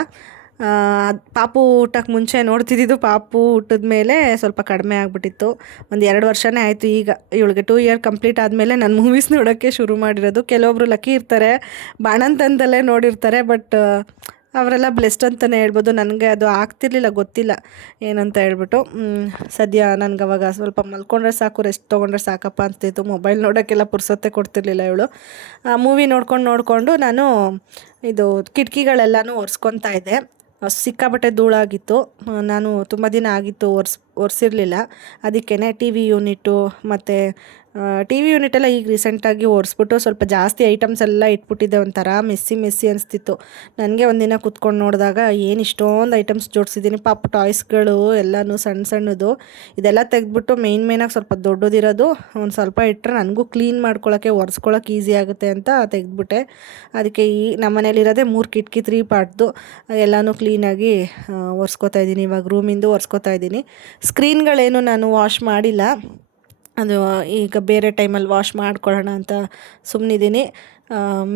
ಪಾಪು ಊಟಕ್ಕೆ ಮುಂಚೆ ನೋಡ್ತಿದ್ದು, ಪಾಪು ಹುಟ್ಟಿದ ಮೇಲೆ ಸ್ವಲ್ಪ ಕಡಿಮೆ ಆಗಿಬಿಟ್ಟಿತ್ತು. ಒಂದು 2 ವರ್ಷನೇ ಆಯಿತು. ಈಗ ಇವಳಿಗೆ 2 ಇಯರ್ ಕಂಪ್ಲೀಟ್ ಆದಮೇಲೆ ನಾನು ಮೂವೀಸ್ ನೋಡೋಕ್ಕೆ ಶುರು ಮಾಡಿರೋದು. ಕೆಲವೊಬ್ಬರು ಲಕ್ಕಿ ಇರ್ತಾರೆ, ಬಾಣಂತನದಲ್ಲೇ ನೋಡಿರ್ತಾರೆ. ಬಟ್ ಅವರೆಲ್ಲ ಬ್ಲೆಸ್ಡ್ ಅಂತಲೇ ಹೇಳ್ಬೋದು. ನನಗೆ ಅದು ಆಗ್ತಿರ್ಲಿಲ್ಲ, ಗೊತ್ತಿಲ್ಲ ಏನಂತ ಹೇಳ್ಬಿಟ್ಟು. ಸದ್ಯ ನನಗೆ ಅವಾಗ ಸ್ವಲ್ಪ ಮಲ್ಕೊಂಡ್ರೆ ಸಾಕು, ರೆಸ್ಟ್ ತೊಗೊಂಡ್ರೆ ಸಾಕಪ್ಪ ಅಂತಿತ್ತು. ಮೊಬೈಲ್ ನೋಡೋಕ್ಕೆಲ್ಲ ಪುರ್ಸೊತ್ತೆ ಕೊಡ್ತಿರ್ಲಿಲ್ಲ ಇವಳು. ಮೂವಿ ನೋಡಿಕೊಂಡು ನಾನು ಇದು ಕಿಟಕಿಗಳೆಲ್ಲನೂ ಒರೆಸ್ಕೊತಾ ಇದ್ದೆ. ಸಿಕ್ಕಾಪಟ್ಟೆ ಧೂಳಾಗಿತ್ತು. ನಾನು ತುಂಬ ದಿನ ಆಗಿತ್ತು ಒರೆಸಿರಲಿಲ್ಲ. ಅದಕ್ಕೇ ಟಿ ವಿ ಯೂನಿಟ್ಟು ಮತ್ತು ಟಿ ವಿ ಯೂನಿಟೆಲ್ಲ ಈಗ ರೀಸೆಂಟಾಗಿ ಒರೆಸ್ಬಿಟ್ಟು ಸ್ವಲ್ಪ ಜಾಸ್ತಿ ಐಟಮ್ಸ್ ಎಲ್ಲ ಇಟ್ಬಿಟ್ಟಿದ್ದೆ. ಒಂಥರ ಮೆಸ್ಸಿ ಅನಿಸ್ತಿತ್ತು ನನಗೆ. ಒಂದಿನ ಕೂತ್ಕೊಂಡು ನೋಡಿದಾಗ ಏನು ಇಷ್ಟೊಂದು ಐಟಮ್ಸ್ ಜೋಡಿಸಿದ್ದೀನಿ. ಪಾಪ ಟಾಯ್ಸ್ಗಳು ಎಲ್ಲನೂ ಸಣ್ಣದು. ಇದೆಲ್ಲ ತೆಗೆದ್ಬಿಟ್ಟು ಮೇಯ್ನಾಗಿ ಸ್ವಲ್ಪ ದೊಡ್ಡದಿರೋದು ಒಂದು ಸ್ವಲ್ಪ ಇಟ್ಟರೆ ನನಗೂ ಕ್ಲೀನ್ ಮಾಡ್ಕೊಳ್ಳೋಕ್ಕೆ, ಒರೆಸ್ಕೊಳ್ಳೋಕೆ ಈಸಿ ಆಗುತ್ತೆ ಅಂತ ತೆಗೆದ್ಬಿಟ್ಟೆ. ಅದಕ್ಕೆ ನಮ್ಮ ಮನೇಲಿರೋದೇ 3 ಕಿಟಕಿ 3 ಪಾರ್ಟ್ದು ಎಲ್ಲನೂ ಕ್ಲೀನಾಗಿ ಒರೆಸ್ಕೊತಾ ಇದ್ದೀನಿ. ಇವಾಗ ರೂಮಿಂದು ಒರೆಸ್ಕೊತಾ ಇದ್ದೀನಿ. ಸ್ಕ್ರೀನ್ಗಳೇನು ನಾನು ವಾಶ್ ಮಾಡಿಲ್ಲ, ಅದು ಈಗ ಬೇರೆ ಟೈಮಲ್ಲಿ ವಾಶ್ ಮಾಡ್ಕೊಳ್ಳೋಣ ಅಂತ ಸುಮ್ಮನಿದ್ದೀನಿ.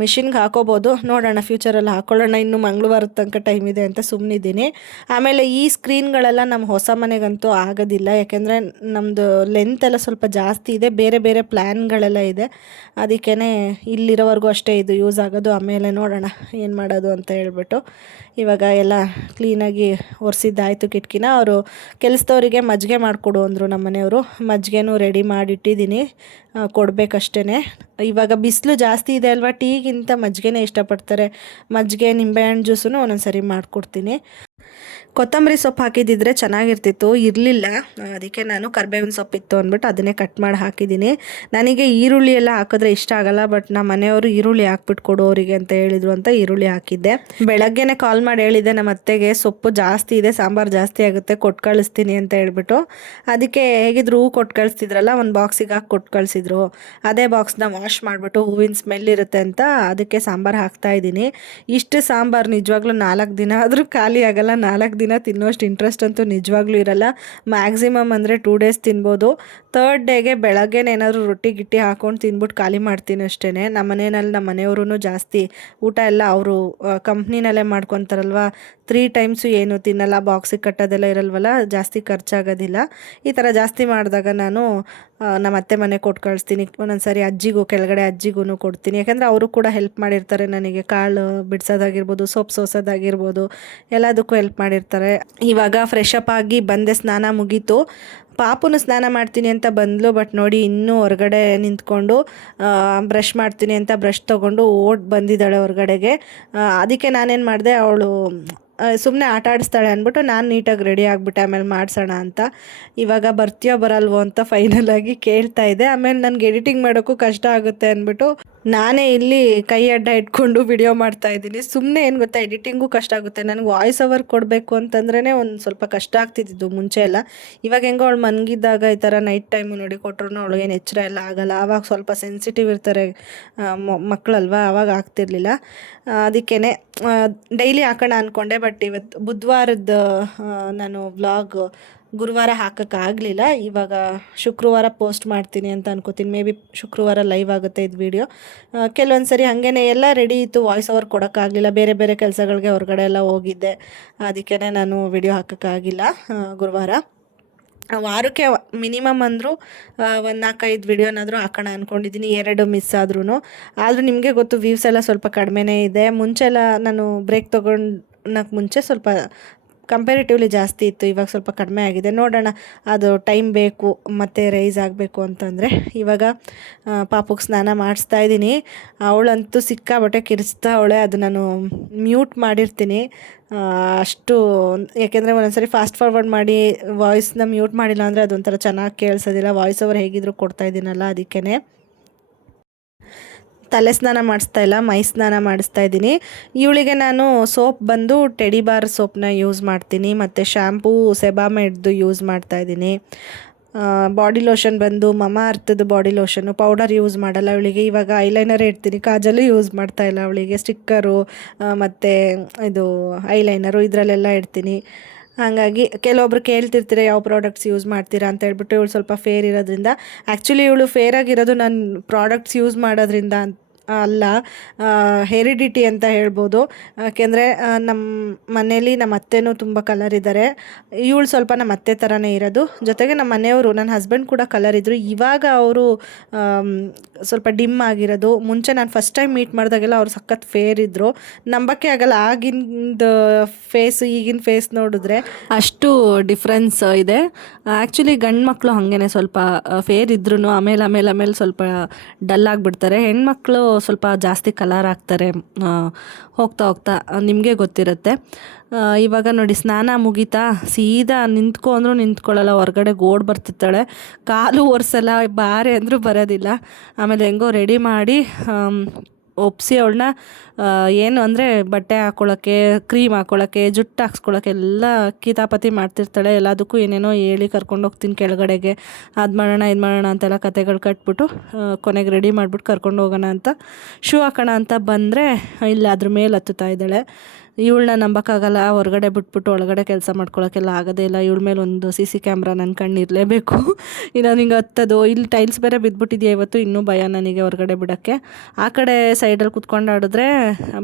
ಮಿಷಿನ್ಗೆ ಹಾಕೋಬೋದು, ನೋಡೋಣ ಫ್ಯೂಚರಲ್ಲಿ ಹಾಕ್ಕೊಳ್ಳೋಣ. ಇನ್ನು ಮಂಗಳವಾರದ ತನಕ ಟೈಮ್ ಇದೆ ಅಂತ ಸುಮ್ಮನಿದ್ದೀನಿ. ಆಮೇಲೆ ಈ ಸ್ಕ್ರೀನ್ಗಳೆಲ್ಲ ನಮ್ಮ ಹೊಸ ಮನೆಗಂತೂ ಆಗೋದಿಲ್ಲ, ಯಾಕೆಂದರೆ ನಮ್ಮದು ಲೆಂತ್ ಎಲ್ಲ ಸ್ವಲ್ಪ ಜಾಸ್ತಿ ಇದೆ, ಬೇರೆ ಪ್ಲ್ಯಾನ್ಗಳೆಲ್ಲ ಇದೆ. ಅದಕ್ಕೇ ಇಲ್ಲಿರೋವರೆಗೂ ಅಷ್ಟೇ ಇದು ಯೂಸ್ ಆಗೋದು. ಆಮೇಲೆ ನೋಡೋಣ ಏನು ಮಾಡೋದು ಅಂತ ಹೇಳ್ಬಿಟ್ಟು ಇವಾಗ ಎಲ್ಲ ಕ್ಲೀನಾಗಿ ಒರೆಸಿದ್ದಾಯಿತು ಕಿಟಕಿನ. ಅವರು ಕೆಲಸದವರಿಗೆ ಮಜ್ಜಿಗೆ ಮಾಡಿಕೊಡು ಅಂದರು ನಮ್ಮ ಮನೆಯವರು. ಮಜ್ಜಿಗೆನೂ ರೆಡಿ ಮಾಡಿಟ್ಟಿದ್ದೀನಿ, ಕೊಡಬೇಕಷ್ಟೇ. ಇವಾಗ ಬಿಸಿಲು ಜಾಸ್ತಿ ಇದೆ ಅಲ್ವಾ, ಟೀಗಿಂತ ಮಜ್ಜಿಗೆನೇ ಇಷ್ಟಪಡ್ತಾರೆ. ಮಜ್ಜಿಗೆ, ನಿಂಬೆಹಣ್ಣು ಜ್ಯೂಸನ್ನು ಒಂದೊಂದು ಸರಿ ಮಾಡಿಕೊಡ್ತೀನಿ. ಕೊತ್ತಂಬರಿ ಸೊಪ್ಪು ಹಾಕಿದ್ದಿದ್ರೆ ಚೆನ್ನಾಗಿರ್ತಿತ್ತು, ಇರಲಿಲ್ಲ. ಅದಕ್ಕೆ ನಾನು ಕರ್ಬೇವಿನ ಸೊಪ್ಪಿತ್ತು ಅಂದ್ಬಿಟ್ಟು ಅದನ್ನೇ ಕಟ್ ಮಾಡಿ ಹಾಕಿದ್ದೀನಿ. ನನಗೆ ಈರುಳ್ಳಿ ಎಲ್ಲ ಹಾಕಿದ್ರೆ ಇಷ್ಟ ಆಗಲ್ಲ, ಬಟ್ ನಮ್ಮ ಮನೆಯವರು ಈರುಳ್ಳಿ ಹಾಕ್ಬಿಟ್ಟು ಕೊಡು ಅವರಿಗೆ ಅಂತ ಹೇಳಿದರು ಅಂತ ಈರುಳ್ಳಿ ಹಾಕಿದ್ದೆ. ಬೆಳಗ್ಗೆನೇ ಕಾಲ್ ಮಾಡಿ ಹೇಳಿದ್ದೆ ನಮ್ಮ ಅತ್ತೆಗೆ, ಸೊಪ್ಪು ಜಾಸ್ತಿ ಇದೆ, ಸಾಂಬಾರು ಜಾಸ್ತಿ ಆಗುತ್ತೆ, ಕೊಟ್ಟು ಕಳಿಸ್ತೀನಿ ಅಂತ ಹೇಳ್ಬಿಟ್ಟು. ಅದಕ್ಕೆ ಹೇಗಿದ್ರು ಹೂ ಕೊಟ್ಟು ಕಳಿಸ್ತಿದ್ರಲ್ಲ, ಒಂದು ಬಾಕ್ಸಿಗೆ ಹಾಕಿ ಕೊಟ್ಟು ಕಳಿಸಿದ್ರು. ಅದೇ ಬಾಕ್ಸ್ನ ವಾಶ್ ಮಾಡಿಬಿಟ್ಟು ಹೂವಿನ ಸ್ಮೆಲ್ ಇರುತ್ತೆ ಅಂತ ಅದಕ್ಕೆ ಸಾಂಬಾರು ಹಾಕ್ತಾಯಿದ್ದೀನಿ. ಇಷ್ಟು ಸಾಂಬಾರು ನಿಜವಾಗ್ಲೂ 4 ದಿನ ಆದರೂ ಖಾಲಿ ಆಗಲ್ಲ. 4 ದಿನ ತಿನ್ನೋಷ್ಟು ಇಂಟ್ರೆಸ್ಟ್ ಅಂತೂ ನಿಜವಾಗ್ಲೂ ಇರಲ್ಲ. ಮ್ಯಾಕ್ಸಿಮಮ್ ಅಂದರೆ 2 ಡೇಸ್ ತಿನ್ಬೋದು. 3rd ಡೇಗೆ ಬೆಳಗ್ಗೆನೇ ಏನಾದರೂ ರೊಟ್ಟಿ ಗಿಟ್ಟಿ ಹಾಕ್ಕೊಂಡು ತಿಂದ್ಬಿಟ್ಟು ಖಾಲಿ ಮಾಡ್ತೀನಿ ಅಷ್ಟೇ. ನಮ್ಮ ಮನೆಯವರು ಜಾಸ್ತಿ ಊಟ ಎಲ್ಲ ಅವರು ಕಂಪ್ನಿನಲ್ಲೇ ಮಾಡ್ಕೊತಾರಲ್ವ, 3 ಟೈಮ್ಸು ಏನು ತಿನ್ನಲ್ಲ, ಬಾಕ್ಸಿಗೆ ಕಟ್ಟೋದೆಲ್ಲ ಇರಲ್ವಲ್ಲ, ಜಾಸ್ತಿ ಖರ್ಚಾಗೋದಿಲ್ಲ. ಈ ಥರ ಜಾಸ್ತಿ ಮಾಡಿದಾಗ ನಾನು ನಮ್ಮ ಅತ್ತೆ ಮನೆ ಕೊಟ್ಟು ಕಳಿಸ್ತೀನಿ. ಒಂದೊಂದು ಸಾರಿ ಕೆಳಗಡೆ ಅಜ್ಜಿಗೂ ಕೊಡ್ತೀನಿ. ಯಾಕಂದರೆ ಅವರು ಕೂಡ ಹೆಲ್ಪ್ ಮಾಡಿರ್ತಾರೆ ನನಗೆ, ಕಾಳು ಬಿಡಿಸೋದಾಗಿರ್ಬೋದು, ಸೊಪ್ಪು ಸೋಸೋದಾಗಿರ್ಬೋದು, ಎಲ್ಲದಕ್ಕೂ ಹೆಲ್ಪ್ ಮಾಡಿರ್ತಾರೆ. ಇವಾಗ ಫ್ರೆಶ್ ಅಪ್ ಆಗಿ ಬಂದೆ, ಸ್ನಾನ ಮುಗೀತು. ಪಾಪುನು ಸ್ನಾನ ಮಾಡ್ತೀನಿ ಅಂತ ಬಂದ್ಲು, ಬಟ್ ನೋಡಿ ಇನ್ನೂ ಹೊರಗಡೆ ನಿಂತ್ಕೊಂಡು ಬ್ರಷ್ ಮಾಡ್ತೀನಿ ಅಂತ ಬ್ರಷ್ ತೊಗೊಂಡು ಬಂದಿದ್ದಾಳೆ ಹೊರಗಡೆಗೆ. ಅದಕ್ಕೆ ನಾನೇನು ಮಾಡಿದೆ, ಅವಳು ಸುಮ್ಮನೆ ಆಟ ಆಡಿಸ್ತಾಳೆ ಅಂದ್ಬಿಟ್ಟು ನಾನು ನೀಟಾಗಿ ರೆಡಿ ಆಗಿಬಿಟ್ಟೆ, ಆಮೇಲೆ ಮಾಡಿಸೋಣ ಅಂತ. ಇವಾಗ ಬರ್ತೀಯೋ ಬರಲ್ವೋ ಅಂತ ಫೈನಲಾಗಿ ಕೇಳ್ತಾ ಇದ್ದೆ. ಆಮೇಲೆ ನನಗೆ ಎಡಿಟಿಂಗ್ ಮಾಡೋಕ್ಕೂ ಕಷ್ಟ ಆಗುತ್ತೆ ಅಂದ್ಬಿಟ್ಟು ನಾನೇ ಇಲ್ಲಿ ಕೈ ಅಡ್ಡ ಇಟ್ಕೊಂಡು ವಿಡಿಯೋ ಮಾಡ್ತಾ ಇದ್ದೀನಿ. ಸುಮ್ಮನೆ ಏನು ಗೊತ್ತಾ, ಎಡಿಟಿಂಗು ಕಷ್ಟ ಆಗುತ್ತೆ. ನನಗೆ ವಾಯ್ಸ್ ಓವರ್ ಕೊಡಬೇಕು ಅಂತಂದ್ರೇ ಒಂದು ಸ್ವಲ್ಪ ಕಷ್ಟ ಆಗ್ತಿದ್ದು ಮುಂಚೆ ಎಲ್ಲ. ಇವಾಗ ಹೆಂಗೋ ಅವಳು ಮನಗಿದ್ದಾಗ ಈ ಥರ ನೈಟ್ ಟೈಮು ನೋಡಿ ಕೊಟ್ಟರು ಅವಳಿಗೇನು ಎಚ್ಚರ ಎಲ್ಲ ಆಗೋಲ್ಲ. ಆವಾಗ ಸ್ವಲ್ಪ ಸೆನ್ಸಿಟಿವ್ ಇರ್ತಾರೆ ಮಕ್ಕಳಲ್ವ, ಆವಾಗ ಆಗ್ತಿರ್ಲಿಲ್ಲ. ಅದಕ್ಕೇ ಡೈಲಿ ಹಾಕೋಣ ಅಂದ್ಕೊಂಡೆ, ಬಟ್ ಇವತ್ತು ಬುಧವಾರದ ನಾನು ವ್ಲಾಗ್ ಗುರುವಾರ ಹಾಕೋಕ್ಕಾಗಲಿಲ್ಲ. ಇವಾಗ ಶುಕ್ರವಾರ ಪೋಸ್ಟ್ ಮಾಡ್ತೀನಿ ಅಂತ ಅನ್ಕೋತೀನಿ. ಮೇ ಬಿ ಶುಕ್ರವಾರ ಲೈವ್ ಆಗುತ್ತೆ ಇದು ವಿಡಿಯೋ. ಕೆಲವೊಂದು ಸರಿ ಹಾಗೇ ಎಲ್ಲ ರೆಡಿ ಇತ್ತು, ವಾಯ್ಸ್ ಓವರ್ ಕೊಡೋಕ್ಕಾಗಲಿಲ್ಲ, ಬೇರೆ ಬೇರೆ ಕೆಲಸಗಳಿಗೆ ಹೊರಗಡೆ ಎಲ್ಲ ಹೋಗಿದ್ದೆ. ಅದಕ್ಕೇ ನಾನು ವಿಡಿಯೋ ಹಾಕೋಕ್ಕಾಗಿಲ್ಲ ಗುರುವಾರ. ವಾರಕ್ಕೆ ಮಿನಿಮಮ್ ಅಂದರೂ ಒಂದು 4-5 ವಿಡಿಯೋನಾದರೂ ಹಾಕೋಣ ಅಂದ್ಕೊಂಡಿದ್ದೀನಿ, 2 ಮಿಸ್ ಆದ್ರೂ. ನಿಮಗೆ ಗೊತ್ತು, ವ್ಯೂಸ್ ಎಲ್ಲ ಸ್ವಲ್ಪ ಕಡಿಮೆನೇ ಇದೆ. ಮುಂಚೆಲ್ಲ ನಾನು ಬ್ರೇಕ್ ತೊಗೊಳಕ್ಕೆ ಮುಂಚೆ ಸ್ವಲ್ಪ ಕಂಪೇರಿಟಿವ್ಲಿ ಜಾಸ್ತಿ ಇತ್ತು, ಇವಾಗ ಸ್ವಲ್ಪ ಕಡಿಮೆ ಆಗಿದೆ. ನೋಡೋಣ, ಅದು ಟೈಮ್ ಬೇಕು ಮತ್ತು ರೈಸ್ ಆಗಬೇಕು ಅಂತಂದರೆ. ಇವಾಗ ಪಾಪುಗೆ ಸ್ನಾನ ಮಾಡಿಸ್ತಾ ಇದ್ದೀನಿ. ಅವಳಂತೂ ಸಿಕ್ಕಾಬಟ್ಟೆ ಕಿರಿಸ್ತಾವಳೆ, ಅದು ನಾನು ಮ್ಯೂಟ್ ಮಾಡಿರ್ತೀನಿ ಅಷ್ಟು. ಯಾಕೆಂದರೆ ಒಂದೊಂದ್ಸರಿ ಫಾಸ್ಟ್ ಫಾರ್ವರ್ಡ್ ಮಾಡಿ ವಾಯ್ಸ್ನ ಮ್ಯೂಟ್ ಮಾಡಿಲ್ಲ ಅಂದರೆ ಅದೊಂಥರ ಚೆನ್ನಾಗಿ ಕೇಳಿಸೋದಿಲ್ಲ. ವಾಯ್ಸ್ ಓವರ್ ಹೇಗಿದ್ರೂ ಕೊಡ್ತಾ ಇದ್ದೀನಲ್ಲ, ಅದಕ್ಕೇ. ತಲೆ ಸ್ನಾನ ಮಾಡಿಸ್ತಾ ಇಲ್ಲ, ಮೈ ಸ್ನಾನ ಮಾಡಿಸ್ತಾ ಇದ್ದೀನಿ. ಇವಳಿಗೆ ನಾನು ಸೋಪ್ ಬಂದು ಟೆಡಿ ಬಾರ್ ಸೋಪ್ನ ಯೂಸ್ ಮಾಡ್ತೀನಿ, ಮತ್ತು ಶ್ಯಾಂಪೂ ಸೆಬಾಮೆಡ್ದು ಯೂಸ್ ಮಾಡ್ತಾಯಿದ್ದೀನಿ. ಬಾಡಿ ಲೋಷನ್ ಬಂದು ಮಮಾ ಅರ್ಥದ ಬಾಡಿ ಲೋಷನ್ನು, ಪೌಡರ್ ಯೂಸ್ ಮಾಡಲ್ಲ ಅವಳಿಗೆ. ಇವಾಗ ಐಲೈನರೇ ಇಡ್ತೀನಿ, ಕಾಜಲ್ಲೂ ಯೂಸ್ ಮಾಡ್ತಾಯಿಲ್ಲ ಅವಳಿಗೆ. ಸ್ಟಿಕ್ಕರು ಮತ್ತು ಇದು ಐಲೈನರು ಇದರಲ್ಲೆಲ್ಲ ಇಡ್ತೀನಿ. ಹಾಗಾಗಿ ಕೆಲವೊಬ್ರು ಕೇಳ್ತಿರ್ತೀರ ಯಾವ ಪ್ರಾಡಕ್ಟ್ಸ್ ಯೂಸ್ ಮಾಡ್ತೀರಾ ಅಂತ ಹೇಳ್ಬಿಟ್ಟು. ಇವಳು ಸ್ವಲ್ಪ ಫೇರ್ ಇರೋದ್ರಿಂದ, ಆ್ಯಕ್ಚುಲಿ ಇವಳು ಫೇರ್ ಆಗಿರೋದು ನಾನು ಪ್ರಾಡಕ್ಟ್ಸ್ ಯೂಸ್ ಮಾಡೋದ್ರಿಂದ ಅಲ್ಲ, ಹೆರಿಡಿಟಿ ಅಂತ ಹೇಳ್ಬೋದು. ಯಾಕೆಂದರೆ ನಮ್ಮ ಮನೇಲಿ ನಮ್ಮ ಅತ್ತೆನೂ ತುಂಬ ಕಲರ್ ಇದ್ದಾರೆ, ಇವಳು ಸ್ವಲ್ಪ ನಮ್ಮ ಅತ್ತೆ ಥರನೇ ಇರೋದು. ಜೊತೆಗೆ ನಮ್ಮ ಮನೆಯವರು, ನನ್ನ ಹಸ್ಬೆಂಡ್ ಕೂಡ ಕಲರ್ ಇದ್ದರು. ಇವಾಗ ಅವರು ಸ್ವಲ್ಪ ಡಿಮ್ ಆಗಿರೋದು. ಮುಂಚೆ ನಾನು ಫಸ್ಟ್ ಟೈಮ್ ಮೀಟ್ ಮಾಡಿದಾಗೆಲ್ಲ ಅವ್ರು ಸಖತ್ ಫೇರ್ ಇದ್ದರು. ನಂಬಕ್ಕೆ ಆಗಲ್ಲ, ಆಗಿಂದ ಫೇಸು ಈಗಿನ ಫೇಸ್ ನೋಡಿದ್ರೆ ಅಷ್ಟು ಡಿಫ್ರೆನ್ಸ್ ಇದೆ. ಆ್ಯಕ್ಚುಲಿ ಗಂಡು ಮಕ್ಕಳು ಹಾಗೇ ಸ್ವಲ್ಪ ಫೇರ್ ಇದ್ರೂ ಆಮೇಲೆ ಸ್ವಲ್ಪ ಡಲ್ ಆಗಿಬಿಡ್ತಾರೆ. ಹೆಣ್ಮಕ್ಳು ಸ್ವಲ್ಪ ಜಾಸ್ತಿ ಕಲರ್ ಆಗ್ತಾರೆ ಹೋಗ್ತಾ ಹೋಗ್ತಾ, ನಿಮಗೆ ಗೊತ್ತಿರುತ್ತೆ. ಇವಾಗ ನೋಡಿ ಸ್ನಾನ ಮುಗೀತಾ, ಸೀದಾ ನಿಂತ್ಕೊ ಅಂದರೂ ನಿಂತ್ಕೊಳ್ಳಲ್ಲ, ಹೊರಗಡೆ ಓಡ್ ಬರ್ತಿರ್ತಾಳೆ. ಕಾಲು ಒರೆಸಲ್ಲ, ಬಾರೆ ಅಂದರೂ ಬರೋದಿಲ್ಲ. ಆಮೇಲೆ ಹೆಂಗೋ ರೆಡಿ ಮಾಡಿ ಒಪ್ಪಿಸಿ ಅವಳನ್ನ ಏನು ಅಂದರೆ ಬಟ್ಟೆ ಹಾಕ್ಕೊಳ್ಳೋಕ್ಕೆ, ಕ್ರೀಮ್ ಹಾಕ್ಕೊಳ್ಳೋಕ್ಕೆ, ಜುಟ್ಟು ಹಾಕ್ಸ್ಕೊಳ್ಳೋಕ್ಕೆ ಎಲ್ಲ ಕಿತಾಪತಿ ಮಾಡ್ತಿರ್ತಾಳೆ. ಎಲ್ಲದಕ್ಕೂ ಏನೇನೋ ಹೇಳಿ ಕರ್ಕೊಂಡು ಹೋಗ್ತೀನಿ ಕೆಳಗಡೆಗೆ. ಅದು ಮಾಡೋಣ ಇದು ಮಾಡೋಣ ಅಂತೆಲ್ಲ ಕತೆಗಳು ಕಟ್ಬಿಟ್ಟು ಕೊನೆಗೆ ರೆಡಿ ಮಾಡಿಬಿಟ್ಟು ಕರ್ಕೊಂಡು ಹೋಗೋಣ ಅಂತ ಶೂ ಹಾಕೋಣ ಅಂತ ಬಂದರೆ ಇಲ್ಲ, ಅದ್ರ ಮೇಲೆ ಹತ್ತುತ್ತಾ ಇದ್ದಾಳೆ. ಇವಳನ್ನ ನಂಬೋಕ್ಕಾಗಲ್ಲ, ಹೊರಗಡೆ ಬಿಟ್ಬಿಟ್ಟು ಒಳಗಡೆ ಕೆಲಸ ಮಾಡ್ಕೊಳ್ಳೋಕ್ಕೆಲ್ಲ ಆಗೋದೇ ಇಲ್ಲ. ಇವಳ ಮೇಲೆ ಒಂದು CC ಕ್ಯಾಮ್ರಾ ನನ್ನ ಕಣ್ಣು ಇರಲೇಬೇಕು. ಇನ್ನು ಹಿಂಗೆ ಹತ್ತೋದು, ಇಲ್ಲಿ ಟೈಲ್ಸ್ ಬೇರೆ ಬಿದ್ದುಬಿಟ್ಟಿದೆಯಾ ಇವತ್ತು, ಇನ್ನೂ ಭಯ ನನಗೆ ಹೊರಗಡೆ ಬಿಡೋಕ್ಕೆ. ಆ ಕಡೆ ಸೈಡಲ್ಲಿ ಕುತ್ಕೊಂಡು ಆಡಿದ್ರೆ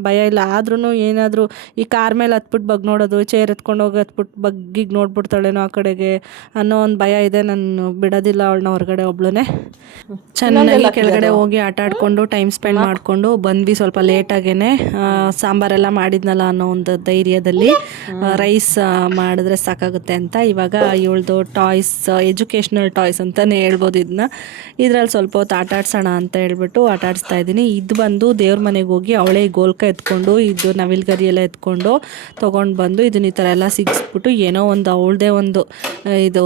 ಭಯ ಇಲ್ಲ, ಆದ್ರೂ ಏನಾದರೂ ಈ ಕಾರ್ ಮೇಲೆ ಹತ್ಬಿಟ್ಟು ನೋಡೋದು, ಚೇರ್ ಎತ್ಕೊಂಡು ಹೋಗಿ ಹತ್ಬಿಟ್ಟು ಬಗ್ಗಿಗೆ ನೋಡ್ಬಿಡ್ತಾಳೇನೋ ಆ ಕಡೆಗೆ ಅನ್ನೋ ಒಂದು ಭಯ ಇದೆ. ನಾನು ಬಿಡೋದಿಲ್ಲ ಅವಳನ್ನ ಹೊರಗಡೆ ಒಬ್ಳನ್ನೇ. ಚೆನ್ನಾಗಿ ಕೆಳಗಡೆ ಹೋಗಿ ಆಟ ಆಡಿಕೊಂಡು ಟೈಮ್ ಸ್ಪೆಂಡ್ ಮಾಡಿಕೊಂಡು ಬಂದ್ವಿ. ಸ್ವಲ್ಪ ಲೇಟಾಗೇ ಸಾಂಬಾರೆಲ್ಲ ಮಾಡಿದ್ನಲ್ಲ ಅನ್ನೋ ಒಂದು ಧೈರ್ಯದಲ್ಲಿ, ರೈಸ್ ಮಾಡಿದ್ರೆ ಸಾಕಾಗುತ್ತೆ ಅಂತ. ಇವಾಗ ಇವಳ್ದು ಟಾಯ್ಸ್, ಎಜುಕೇಷ್ನಲ್ ಟಾಯ್ಸ್ ಅಂತಲೇ ಹೇಳ್ಬೋದು ಇದನ್ನ. ಇದರಲ್ಲಿ ಸ್ವಲ್ಪ ಹೊತ್ತು ಆಟ ಆಡ್ಸೋಣ ಅಂತ ಹೇಳ್ಬಿಟ್ಟು ಆಟ ಆಡಿಸ್ತಾ ಇದ್ದೀನಿ. ಇದು ಬಂದು ದೇವ್ರ ಮನೆಗೆ ಹೋಗಿ ಅವಳೇ ಗೋಲ್ಕ ಎತ್ಕೊಂಡು, ಇದು ನವಿಲ್ಗರಿ ಎಲ್ಲ ಎತ್ಕೊಂಡು ತೊಗೊಂಡು ಬಂದು ಇದನ್ನ ಈ ಥರ ಎಲ್ಲ ಸಿಗಿಸ್ಬಿಟ್ಟು ಏನೋ ಒಂದು ಅವಳದೇ ಒಂದು ಇದು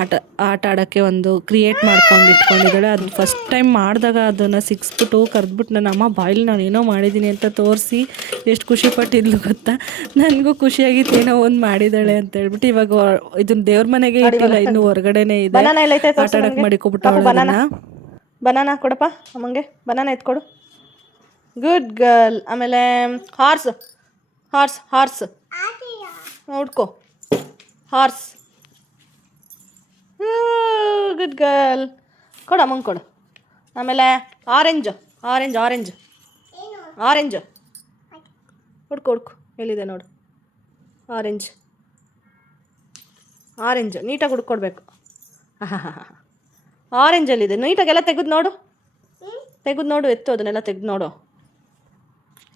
ಆಟ ಆಡೋಕ್ಕೆ ಒಂದು ಕ್ರಿಯೇಟ್ ಮಾಡ್ಕೊಂಡು ಇಟ್ಕೊಂಡಿದ್ದಾಳೆ. ಅದು ಫಸ್ಟ್ ಟೈಮ್ ಮಾಡಿದಾಗ ಅದನ್ನು ಸಿಗಿಸ್ಬಿಟ್ಟು ಕರೆದ್ಬಿಟ್ಟು ನನ್ನ ಅಮ್ಮ ಬಾಯಲ್ಲಿ ನಾನು ಏನೋ ಮಾಡಿದ್ದೀನಿ ಅಂತ ತೋರಿಸಿ ಎಷ್ಟು ಖುಷಿ ಪಟ್ಟಿದ್ಲು ಗೊತ್ತಾ. ನನಗೂ ಖುಷಿಯಾಗಿತ್ತು, ಏನೋ ಒಂದು ಮಾಡಿದ್ದಾಳೆ ಅಂತ ಹೇಳ್ಬಿಟ್ಟು. ಇವಾಗ ಇದನ್ನ ದೇವ್ರ ಮನೆಗೆ ಇಟ್ಟಿಲ್ಲ, ಇನ್ನು ಹೊರಗಡೆನೇ ಇದೆ. ಆಟ ಆಡಕ್ಕೆ ಮಾಡಿಕೊಬಿಟ್ಟು ಬನಾನಾ ಕೊಡಪ್ಪ ಅಮ್ಮಂಗೆ, ಬನಾನಾ ಎತ್ಕೊಡು. Good girl. ಆಮೇಲೆ ಹಾರ್ಸ್ ಹಾರ್ಸ್ ಹಾರ್ಸ್ ನೋಡ್ಕೊ, ಹಾರ್ಸ್. Good girl. ಕೊಡು ಅಮ್ಮಂಗೆ ಕೊಡು. ಆಮೇಲೆ ಆರೆಂಜ್ ಆರೆಂಜ್ ಆರೆಂಜ್ ಆರೆಂಜ್ ಹುಡ್ಕು ಹುಡ್ಕು, ಎಲ್ಲಿದೆ ನೋಡು. ಆರೆಂಜ್ ಆರೆಂಜ್ ನೀಟಾಗಿ ಹುಡ್ಕೊಡ್ಬೇಕು. ಆರೆಂಜಲ್ಲಿದೆ, ನೀಟಾಗೆಲ್ಲ ತೆಗೆದು ನೋಡು, ತೆಗೆದು ನೋಡು, ಎತ್ತು ಅದನ್ನೆಲ್ಲ ತೆಗೆದು ನೋಡು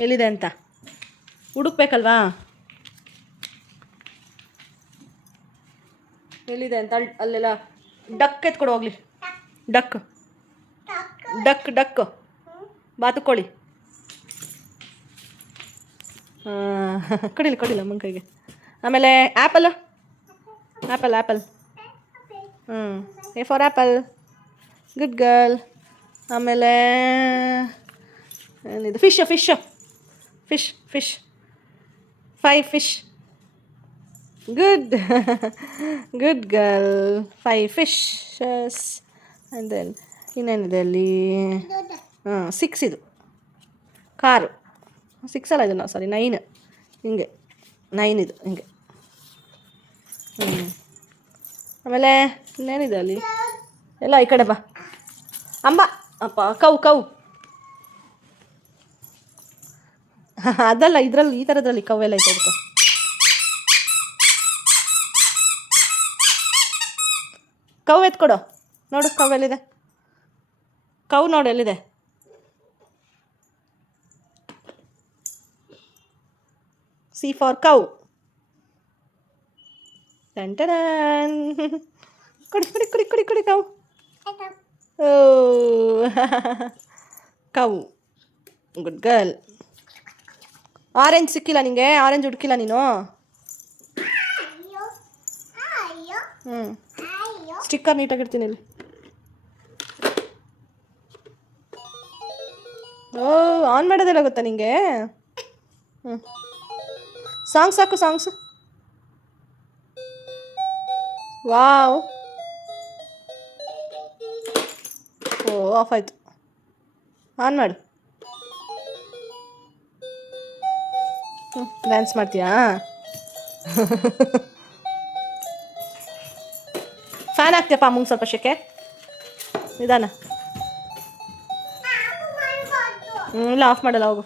ಎಲ್ಲಿದೆ ಅಂತ ಹುಡುಕ್ಬೇಕಲ್ವಾ, ಎಲ್ಲಿದೆ ಅಂತ. ಅಲ್ಲೆಲ್ಲ ಡಕ್ ಎತ್ಕೊಡು ಹೋಗ್ಲಿ, ಡಕ್ ಡಕ್ ಡಕ್ ಬಾತುಕೋಳಿ. ಕೊಡಿಲ್ಲ ಅಮ್ಮನ ಕೈಗೆ. ಆಮೇಲೆ apple, apple apple, A for apple, good girl. ಆಮೇಲೆ ಏನಿದು, fish fish fish fish 5 fish, good good girl, 5 fishes. And then ಇನ್ನೇನಿದೆ ಅಲ್ಲಿ, 6 ಇದು ಕಾರು, 6 ಅಲ್ಲ ಇದು, ಸಾರಿ 9, ಹಿಂಗೆ 9 ಇದು ಹಿಂಗೆ. ಆಮೇಲೆ ಇನ್ನೇನಿದೆ ಅಲ್ಲಿ ಎಲ್ಲ, ಈ ಕಡೆ ಬಾ ಅಂಬ, ಅಪ್ಪ ಕೌ ಅದಲ್ಲ, ಇದರಲ್ಲಿ ಈ ಥರದ್ರಲ್ಲಿ ಕವೆಲ್ಲ ಐತೆ ಅದಕ್ಕೆ. ಕೌ ಎತ್ಕೊಡು ನೋಡು, ಕೌ ಎಲ್ಲಿದೆ, ಕೌ ನೋಡು ಎಲ್ಲಿದೆ. C for cow. ಟನ್ ಕುಡಿ ಕೌ. ಓ ಕೌ, ಗುಡ್ ಗರ್ಲ್. ಆರೆಂಜ್ ಸಿಕ್ಕಿಲ್ಲ ನಿಂಗೆ, ಆರೆಂಜ್ ಹುಡುಕಿಲ್ಲ ನೀನು. ಸ್ಟಿಕ್ಕರ್ ನೀಟಾಗಿರ್ತೀನಿ ಇಲ್ಲಿ. ಓ ಆನ್ ಮಾಡೋದೆಲ್ಲ ಗೊತ್ತಾ ನಿಂಗೆ. ಸಾಂಗ್ಸ್ ಹಾಕು, ಸಾಂಗ್ಸ್. ವಾವ್, ಓ ಆಫ್ ಆಯಿತು, ಆನ್ ಮಾಡು. ಡ್ಯಾನ್ಸ್ ಮಾಡ್ತೀಯಾ. ಫ್ಯಾನ್ ಹಾಕ್ತೀಯಪ್ಪ ಅಮ್ಮಂಗೆ ಸ್ವಲ್ಪ ಶೆಕೆ, ನಿಧಾನ. ಇಲ್ಲ ಆಫ್ ಮಾಡಲ್ಲ, ಹೋಗು.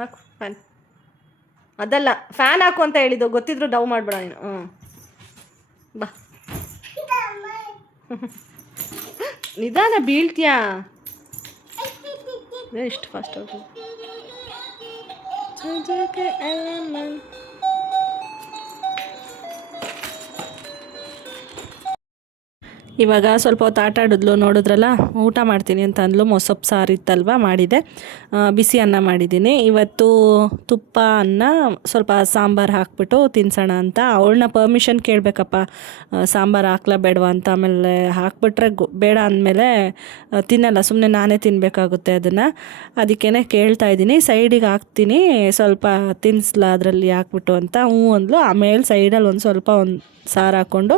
ಹಾಕು ಫ್ಯಾನ್. ಅದಲ್ಲ, ಫ್ಯಾನ್ ಹಾಕು ಅಂತ ಹೇಳಿದ್ದು, ಗೊತ್ತಿದ್ರು ಡವ್ ಮಾಡಬೇಡ ನೀನು. ಬಾ ನಿಧಾನ, ಬೀಳ್ತೀಯಾ. ಎಷ್ಟು ಫಾಸ್ಟ್ ಹೋಗಿ. ಇವಾಗ ಸ್ವಲ್ಪ ಹೊತ್ತು ಆಟ ಆಡಿದ್ಲು, ನೋಡಿದ್ರಲ್ಲ. ಊಟ ಮಾಡ್ತೀನಿ ಅಂತ ಅಂದ್ಲು, ಮೊಸಪ್ಪು ಸಾರು ಇತ್ತಲ್ವ ಮಾಡಿದೆ, ಬಿಸಿ ಅನ್ನ ಮಾಡಿದ್ದೀನಿ ಇವತ್ತು. ತುಪ್ಪ ಅನ್ನ ಸ್ವಲ್ಪ ಸಾಂಬಾರು ಹಾಕ್ಬಿಟ್ಟು ತಿನ್ಸೋಣ ಅಂತ. ಅವಳನ್ನ ಪರ್ಮಿಷನ್ ಕೇಳಬೇಕಪ್ಪ, ಸಾಂಬಾರು ಹಾಕ್ಲಾ ಬೇಡವಾ ಅಂತ. ಆಮೇಲೆ ಹಾಕ್ಬಿಟ್ರೆ ಬೇಡ ಅಂದಮೇಲೆ ತಿನ್ನಲ್ಲ, ಸುಮ್ಮನೆ ನಾನೇ ತಿನ್ನಬೇಕಾಗುತ್ತೆ ಅದನ್ನು. ಅದಕ್ಕೇ ಕೇಳ್ತಾ ಇದ್ದೀನಿ. ಸೈಡಿಗೆ ಹಾಕ್ತೀನಿ, ಸ್ವಲ್ಪ ತಿನ್ನಿಸ್ಲಾ ಅದರಲ್ಲಿ ಹಾಕ್ಬಿಟ್ಟು ಅಂತ. ಅಂದ್ಲು. ಆಮೇಲೆ ಸೈಡಲ್ಲಿ ಒಂದು ಸಾರು ಹಾಕ್ಕೊಂಡು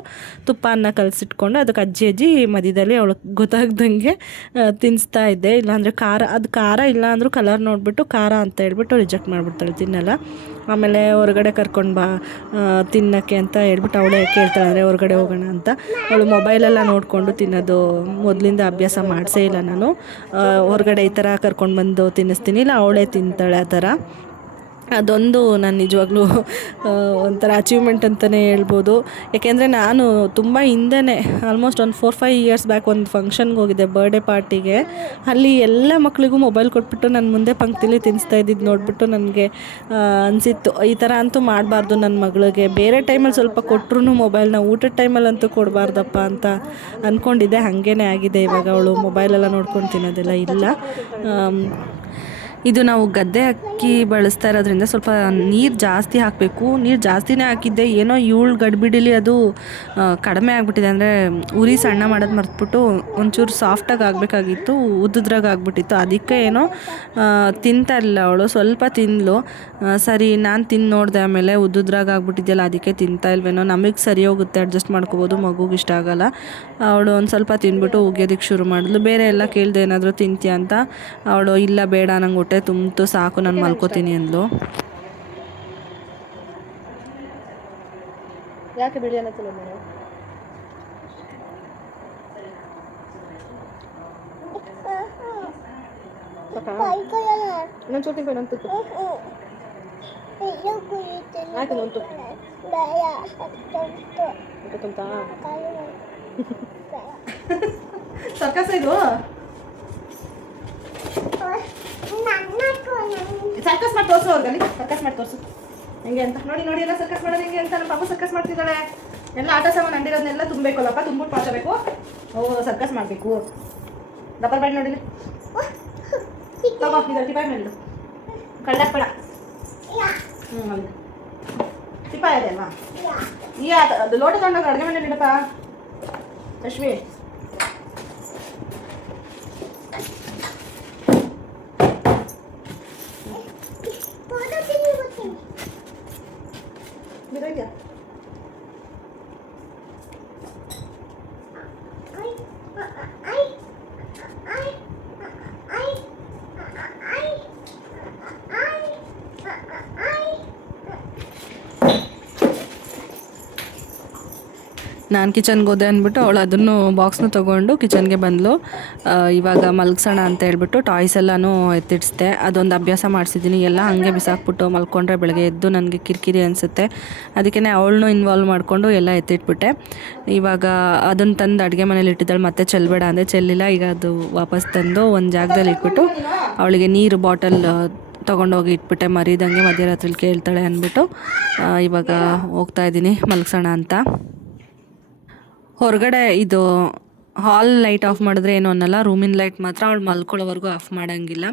ತುಪ್ಪ ಅನ್ನ ಕಲಸಿಟ್ಕೊಂಡು ಅದಕ್ಕೆ ಅಜ್ಜಿ ಮಧ್ಯದಲ್ಲಿ ಅವಳಿಗೆ ಗೊತ್ತಾಗ್ದಂಗೆ ತಿನ್ನಿಸ್ತಾ ಇದ್ದೆ. ಇಲ್ಲಾಂದರೆ ಖಾರ ಇಲ್ಲ ಅಂದರೂ ಕಲರ್ ನೋಡಿಬಿಟ್ಟು ಖಾರ ಅಂತ ಹೇಳ್ಬಿಟ್ಟು ರಿಜೆಕ್ಟ್ ಮಾಡಿಬಿಡ್ತಾಳೆ, ತಿನ್ನಲ್ಲ. ಆಮೇಲೆ ಹೊರಗಡೆ ಕರ್ಕೊಂಡು ಬಾ ತಿನ್ನೋಕ್ಕೆ ಅಂತ ಹೇಳ್ಬಿಟ್ಟು ಅವಳೇ ಕೇಳ್ತಾಳೆ, ಅಂದರೆ ಹೊರಗಡೆ ಹೋಗೋಣ ಅಂತ. ಅವಳು ಮೊಬೈಲೆಲ್ಲ ನೋಡಿಕೊಂಡು ತಿನ್ನೋದು ಮೊದಲಿಂದ ಅಭ್ಯಾಸ ಮಾಡಿಸೇ ಇಲ್ಲ ನಾನು. ಹೊರಗಡೆ ಈ ಥರ ಕರ್ಕೊಂಡು ಬಂದು ತಿನ್ನಿಸ್ತೀನಿ, ಇಲ್ಲ ಅವಳೇ ತಿಂತಾಳೆ ಆ ಥರ. ಅದೊಂದು ನಾನು ನಿಜವಾಗ್ಲೂ ಒಂಥರ ಅಚೀವ್ಮೆಂಟ್ ಅಂತಲೇ ಹೇಳ್ಬೋದು. ಏಕೆಂದರೆ ನಾನು ತುಂಬ ಹಿಂದೆಯೇ ಆಲ್ಮೋಸ್ಟ್ ಒಂದು 4-5 ಇಯರ್ಸ್ ಬ್ಯಾಕ್ ಒಂದು ಫಂಕ್ಷನ್ಗೆ ಹೋಗಿದ್ದೆ, ಬರ್ಡೇ ಪಾರ್ಟಿಗೆ. ಅಲ್ಲಿ ಎಲ್ಲ ಮಕ್ಕಳಿಗೂ ಮೊಬೈಲ್ ಕೊಟ್ಬಿಟ್ಟು ನನ್ನ ಮುಂದೆ ಪಂಕ್ತಿಲಿ ತಿನ್ನಿಸ್ತಾ ಇದ್ದಿದ್ದು ನೋಡಿಬಿಟ್ಟು ನನಗೆ ಅನಿಸಿತ್ತು, ಈ ಥರ ಅಂತೂ ಮಾಡಬಾರ್ದು ನನ್ನ ಮಗಳಿಗೆ. ಬೇರೆ ಟೈಮಲ್ಲಿ ಸ್ವಲ್ಪ ಕೊಟ್ಟರು ಮೊಬೈಲ್ನ, ಊಟದ ಟೈಮಲ್ಲಂತೂ ಕೊಡಬಾರ್ದಪ್ಪ ಅಂತ ಅಂದ್ಕೊಂಡಿದ್ದೆ. ಹಾಗೇ ಆಗಿದೆ. ಇವಾಗ ಅವಳು ಮೊಬೈಲೆಲ್ಲ ನೋಡ್ಕೊಂಡು ತಿನ್ನೋದೆಲ್ಲ ಇಲ್ಲ. ಇದು ನಾವು ಗದ್ದೆ ಅಕ್ಕಿ ಬಳಸ್ತಾ ಇರೋದ್ರಿಂದ ಸ್ವಲ್ಪ ನೀರು ಜಾಸ್ತಿ ಹಾಕಬೇಕು. ನೀರು ಜಾಸ್ತಿನೇ ಹಾಕಿದ್ದೆ, ಏನೋ ಗಡಿಬಿಡಿಲಿ ಅದು ಕಡಿಮೆ ಆಗಿಬಿಟ್ಟಿದೆ. ಅಂದರೆ ಉರಿ ಸಣ್ಣ ಮಾಡೋದು ಮರ್ತ್ಬಿಟ್ಟು ಒಂಚೂರು ಸಾಫ್ಟಾಗಿ ಆಗಬೇಕಾಗಿತ್ತು, ಉದ್ದುದ್ರಾಗ ಆಗಿಬಿಟ್ಟಿತ್ತು. ಅದಕ್ಕೆ ಏನೋ ತಿಂತಾ ಇಲ್ಲ ಅವಳು. ಸ್ವಲ್ಪ ತಿಂದಳು, ಸರಿ ನಾನು ತಿಂದು ನೋಡಿದೆ. ಆಮೇಲೆ ಉದ್ದುದ್ರಾಗ ಆಗ್ಬಿಟ್ಟಿದೆಯಲ್ಲ, ಅದಕ್ಕೆ ತಿಂತಾ ಇಲ್ವೇನೋ. ನಮಗೆ ಸರಿ ಹೋಗುತ್ತೆ, ಅಡ್ಜಸ್ಟ್ ಮಾಡ್ಕೋಬೋದು, ಮಗುಗೆ ಇಷ್ಟ ಆಗೋಲ್ಲ. ಅವಳು ಒಂದು ಸ್ವಲ್ಪ ತಿಂದ್ಬಿಟ್ಟು ಉಗಿಯೋದಕ್ಕೆ ಶುರು ಮಾಡಿದ್ಲು. ಬೇರೆ ಎಲ್ಲ ಕೇಳಿದೆ, ಏನಾದರೂ ತಿಂತೀಯ ಅಂತ. ಅವಳು ಇಲ್ಲ ಬೇಡ, ನಂಗೆ ಹೊಟ್ಟೆ ತುಂಬಿತು ಸಾಕು, ನಾನು ಮಲ್ಕೋತೀನಿ ಅಂದ್ಲು. ಯಾಕೆ ಬಿಡಿ ಅನ್ನತ್ತಿಲ್ಲ ನಾನು. ಇನ್ನೊಂದು ಚೂರು ತಿನ್ಕೊ, ಇನ್ನೊಂದು ತುತ್ತು ಆಯ್ತು, ಇನ್ನೊಂದು ತುತ್ತು. ಹೊಟ್ಟೆ ತುಂಬ್ತಾ ಸರ್ಕಸ್ ಇದು ಸರ್ಕಸ್ ಮಾಡಿ ತೋರಿಸು ಅವ್ರಿಗಲ್ಲಿ ಸರ್ಕಸ್ ಮಾಡಿ ತೋರಿಸು ಹೆಂಗೆ ಅಂತ ನೋಡಿ ನೋಡಿ ಎಲ್ಲ ಸರ್ಕಸ್ ಮಾಡೋದು ಹೆಂಗೆ ಅಂತ ನಮ್ಮ ಪಾಪ ಸರ್ಕಸ್ ಮಾಡ್ತಿದ್ದಾಳೆ ಎಲ್ಲ ಆಟ ಸಾಮಾನು ಅಂಡಿರೋದನ್ನೆಲ್ಲ ತುಂಬಬೇಕಲ್ಲಪ್ಪ ತುಂಬಿಟ್ಟು ಮಾಡ್ಕೋಬೇಕು ಓ ಸರ್ಕಸ್ ಮಾಡಬೇಕು ಡಬಲ್ ಬ್ಯಾಡ್ ನೋಡಿಲಿ ತಗೋ ಇದು ಟಿಪಾಯ್ ಮಾಡಿಡು ಕಳ್ಳಾಕ್ಬೇಡ ಹೌದು ಟಿಪಾಯ್ ಇದೆ ಅಲ್ವಾ ಈ ಅದು ಲೋಟ ತಗೊಂಡೋಗಿ ಅಡುಗೆ ಮನೇಲಿ ಇಡಪ್ಪ ಅಶ್ವಿ ಬಿಡೋದ್ಯಾ ನಾನು ಕಿಚನ್ಗೆ ಹೋದೆ ಅಂದ್ಬಿಟ್ಟು ಅವಳು ಅದನ್ನು ಬಾಕ್ಸ್ನ ತೊಗೊಂಡು ಕಿಚನ್ಗೆ ಬಂದಳು. ಇವಾಗ ಮಲಗಿಸೋಣ ಅಂತ ಹೇಳ್ಬಿಟ್ಟು ಟಾಯ್ಸ್ ಎಲ್ಲನೂ ಎತ್ತಿಡಿಸ್ದೆ. ಅದೊಂದು ಅಭ್ಯಾಸ ಮಾಡಿಸಿದ್ದೀನಿ. ಎಲ್ಲ ಹಾಗೆ ಬಿಸಾಕ್ಬಿಟ್ಟು ಮಲ್ಕೊಂಡ್ರೆ ಬೆಳಗ್ಗೆ ಎದ್ದು ನನಗೆ ಕಿರಿಕಿರಿ ಅನಿಸುತ್ತೆ. ಅದಕ್ಕೆ ಅವಳನ್ನೂ ಇನ್ವಾಲ್ವ್ ಮಾಡಿಕೊಂಡು ಎಲ್ಲ ಎತ್ತಿಟ್ಬಿಟ್ಟೆ. ಇವಾಗ ಅದನ್ನು ತಂದು ಅಡುಗೆ ಮನೇಲಿ ಇಟ್ಟಿದ್ದಾಳೆ. ಮತ್ತೆ ಚೆಲ್ಲಬೇಡ ಅಂದರೆ ಚೆಲ್ಲಿಲ್ಲ. ಈಗ ಅದು ವಾಪಸ್ ತಂದು ಒಂದು ಜಾಗದಲ್ಲಿ ಇಟ್ಬಿಟ್ಟು ಅವಳಿಗೆ ನೀರು ಬಾಟಲ್ ತೊಗೊಂಡೋಗಿ ಇಟ್ಬಿಟ್ಟೆ ಮರಿದಂಗೆ ಮಧ್ಯರಾತ್ರಿಲಿ ಕೇಳ್ತಾಳೆ ಅಂದ್ಬಿಟ್ಟು ಇವಾಗ ಹೋಗ್ತಾ ಇದ್ದೀನಿ ಮಲಗಿಸೋಣ ಅಂತ. ಹೊರಗಡೆ ಇದು ಹಾಲ್ ಲೈಟ್ ಆಫ್ ಮಾಡಿದ್ರೆ ಏನೋ ಅನ್ನಲ್ಲ, ರೂಮಿನ ಲೈಟ್ ಮಾತ್ರ ಅವಳು ಮಲ್ಕೊಳ್ಳೋವರೆಗೂ ಆಫ್ ಮಾಡೋಂಗಿಲ್ಲ.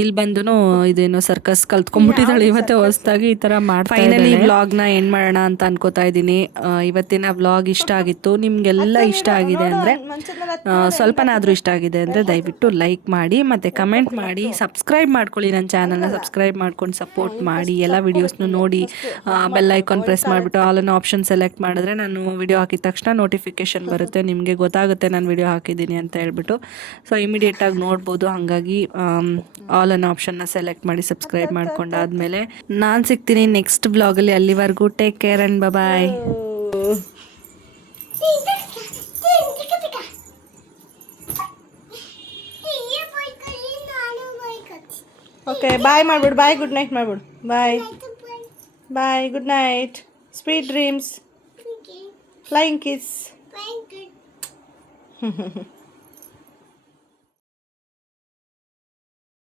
ಇಲ್ಲಿ ಬಂದು ಇದೇನೋ ಸರ್ಕಸ್ ಕಲ್ತ್ಕೊಂಡ್ಬಿಟ್ಟಿದ್ದಾಳೆ ಇವತ್ತೇ ಹೊಸದಾಗಿ ಈ ಥರ ಮಾಡಿ. ಫೈನಲಿ ವ್ಲಾಗ್ನ ಎಂಡ್ ಮಾಡೋಣ ಅಂತ ಅನ್ಕೋತಾ ಇದ್ದೀನಿ. ಇವತ್ತಿನ ವ್ಲಾಗ್ ಇಷ್ಟ ಆಗಿತ್ತು, ನಿಮಗೆಲ್ಲ ಇಷ್ಟ ಆಗಿದೆ ಅಂದರೆ ಸ್ವಲ್ಪನಾದರೂ ಇಷ್ಟ ಆಗಿದೆ ಅಂದರೆ ದಯವಿಟ್ಟು ಲೈಕ್ ಮಾಡಿ ಮತ್ತು ಕಮೆಂಟ್ ಮಾಡಿ, ಸಬ್ಸ್ಕ್ರೈಬ್ ಮಾಡ್ಕೊಳ್ಳಿ. ನನ್ನ ಚಾನಲ್ನ ಸಬ್ಸ್ಕ್ರೈಬ್ ಮಾಡ್ಕೊಂಡು ಸಪೋರ್ಟ್ ಮಾಡಿ. ಎಲ್ಲ ವೀಡಿಯೋಸ್ನು ನೋಡಿ ಬೆಲ್ ಐಕಾನ್ ಪ್ರೆಸ್ ಮಾಡಿಬಿಟ್ಟು ಆಲ್ ಅನ್ನೋ ಆಪ್ಷನ್ ಸೆಲೆಕ್ಟ್ ಮಾಡಿದ್ರೆ ನಾನು ವಿಡಿಯೋ ಹಾಕಿದ ತಕ್ಷಣ ನೋಟಿಫಿಕೇಷನ್ ಬರುತ್ತೆ, ನಿಮಗೆ ಗೊತ್ತಾಗುತ್ತೆ ನಾನು ವಿಡಿಯೋ ಹಾಕಿದ್ದೀನಿ ಅಂತ ಹೇಳ್ಬಿಟ್ಟು. ಸೊ ಇಮಿಡಿಯೇಟಾಗಿ ನೋಡ್ಬೋದು. ಹಾಗಾಗಿ ಆಲ್ ಅನ್ನೋ ಆಪ್ಷನ್ನ ಸೆಲೆಕ್ಟ್ ಮಾಡಿ ಸಬ್ಸ್ಕ್ರೈಬ್ ಮಾಡ್ಕೊಂಡಾದ್ಮೇಲೆ ನಾನು ಸಿಗ್ತೀನಿ ನೆಕ್ಸ್ಟ್ ವ್ಲಾಗಲ್ಲಿ. ಅಲ್ಲಿವರೆಗೂ take care and bye. Okay bye ಮಾಡ್ಬಿಡು, ಬಾಯ್ ಗುಡ್ ನೈಟ್ ಮಾಡ್ಬಿಡು. Bye bye good night, sweet dreams, flying kiss.